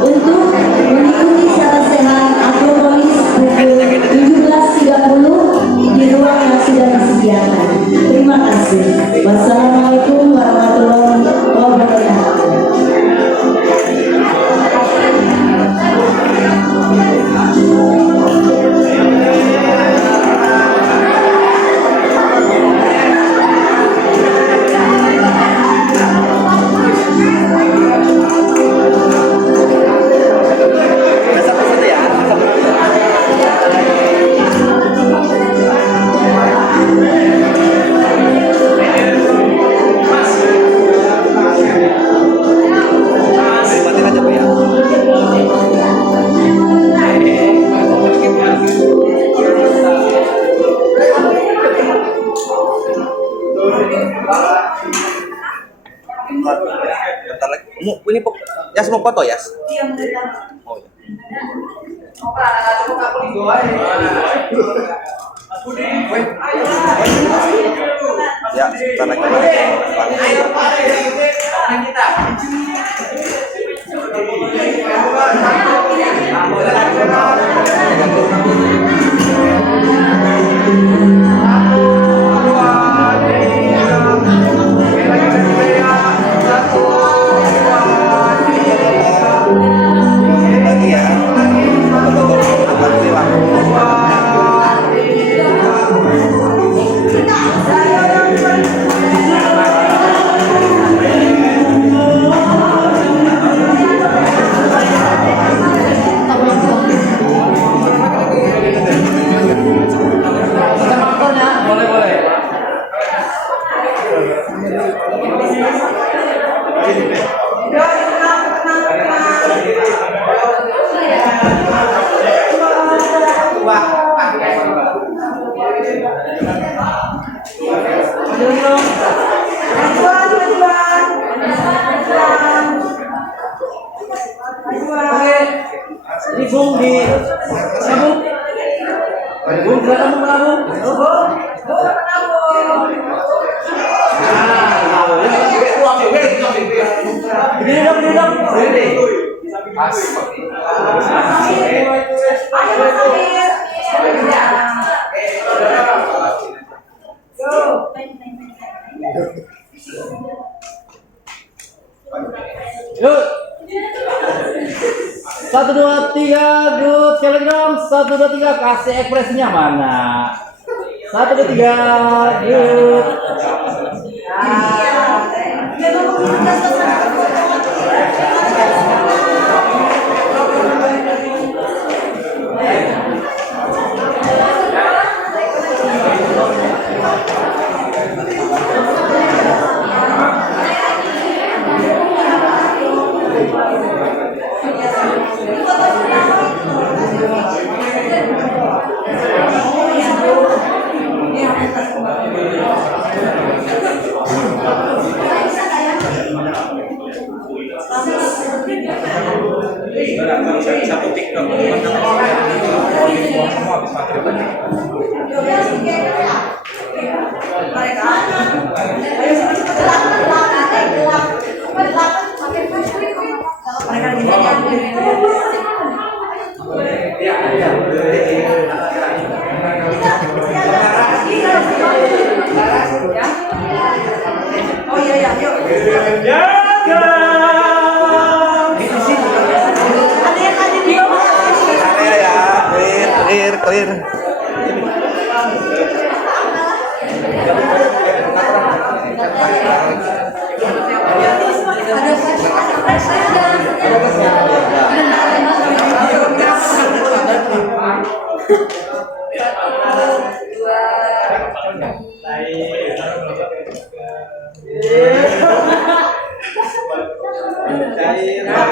untuk mengikuti sarasehan Akropolis pukul 17.30 di ruang yang sudah disediakan. Terima kasih. Wassalamualaikum warahmatullahi wabarakatuh. ini Yas mau foto Yas? Oh, iya. Ya, kita naik lagi ya. Ini Bung di Bung. Bung silakan Bung. Ini dong. Yuk. 1, 2, 3, good telegram. 1, 2, 3, kasih ekspresinya mana? 1, 2, 3, good. Satu TikTok. Oh iya, yuk. Clear. Ada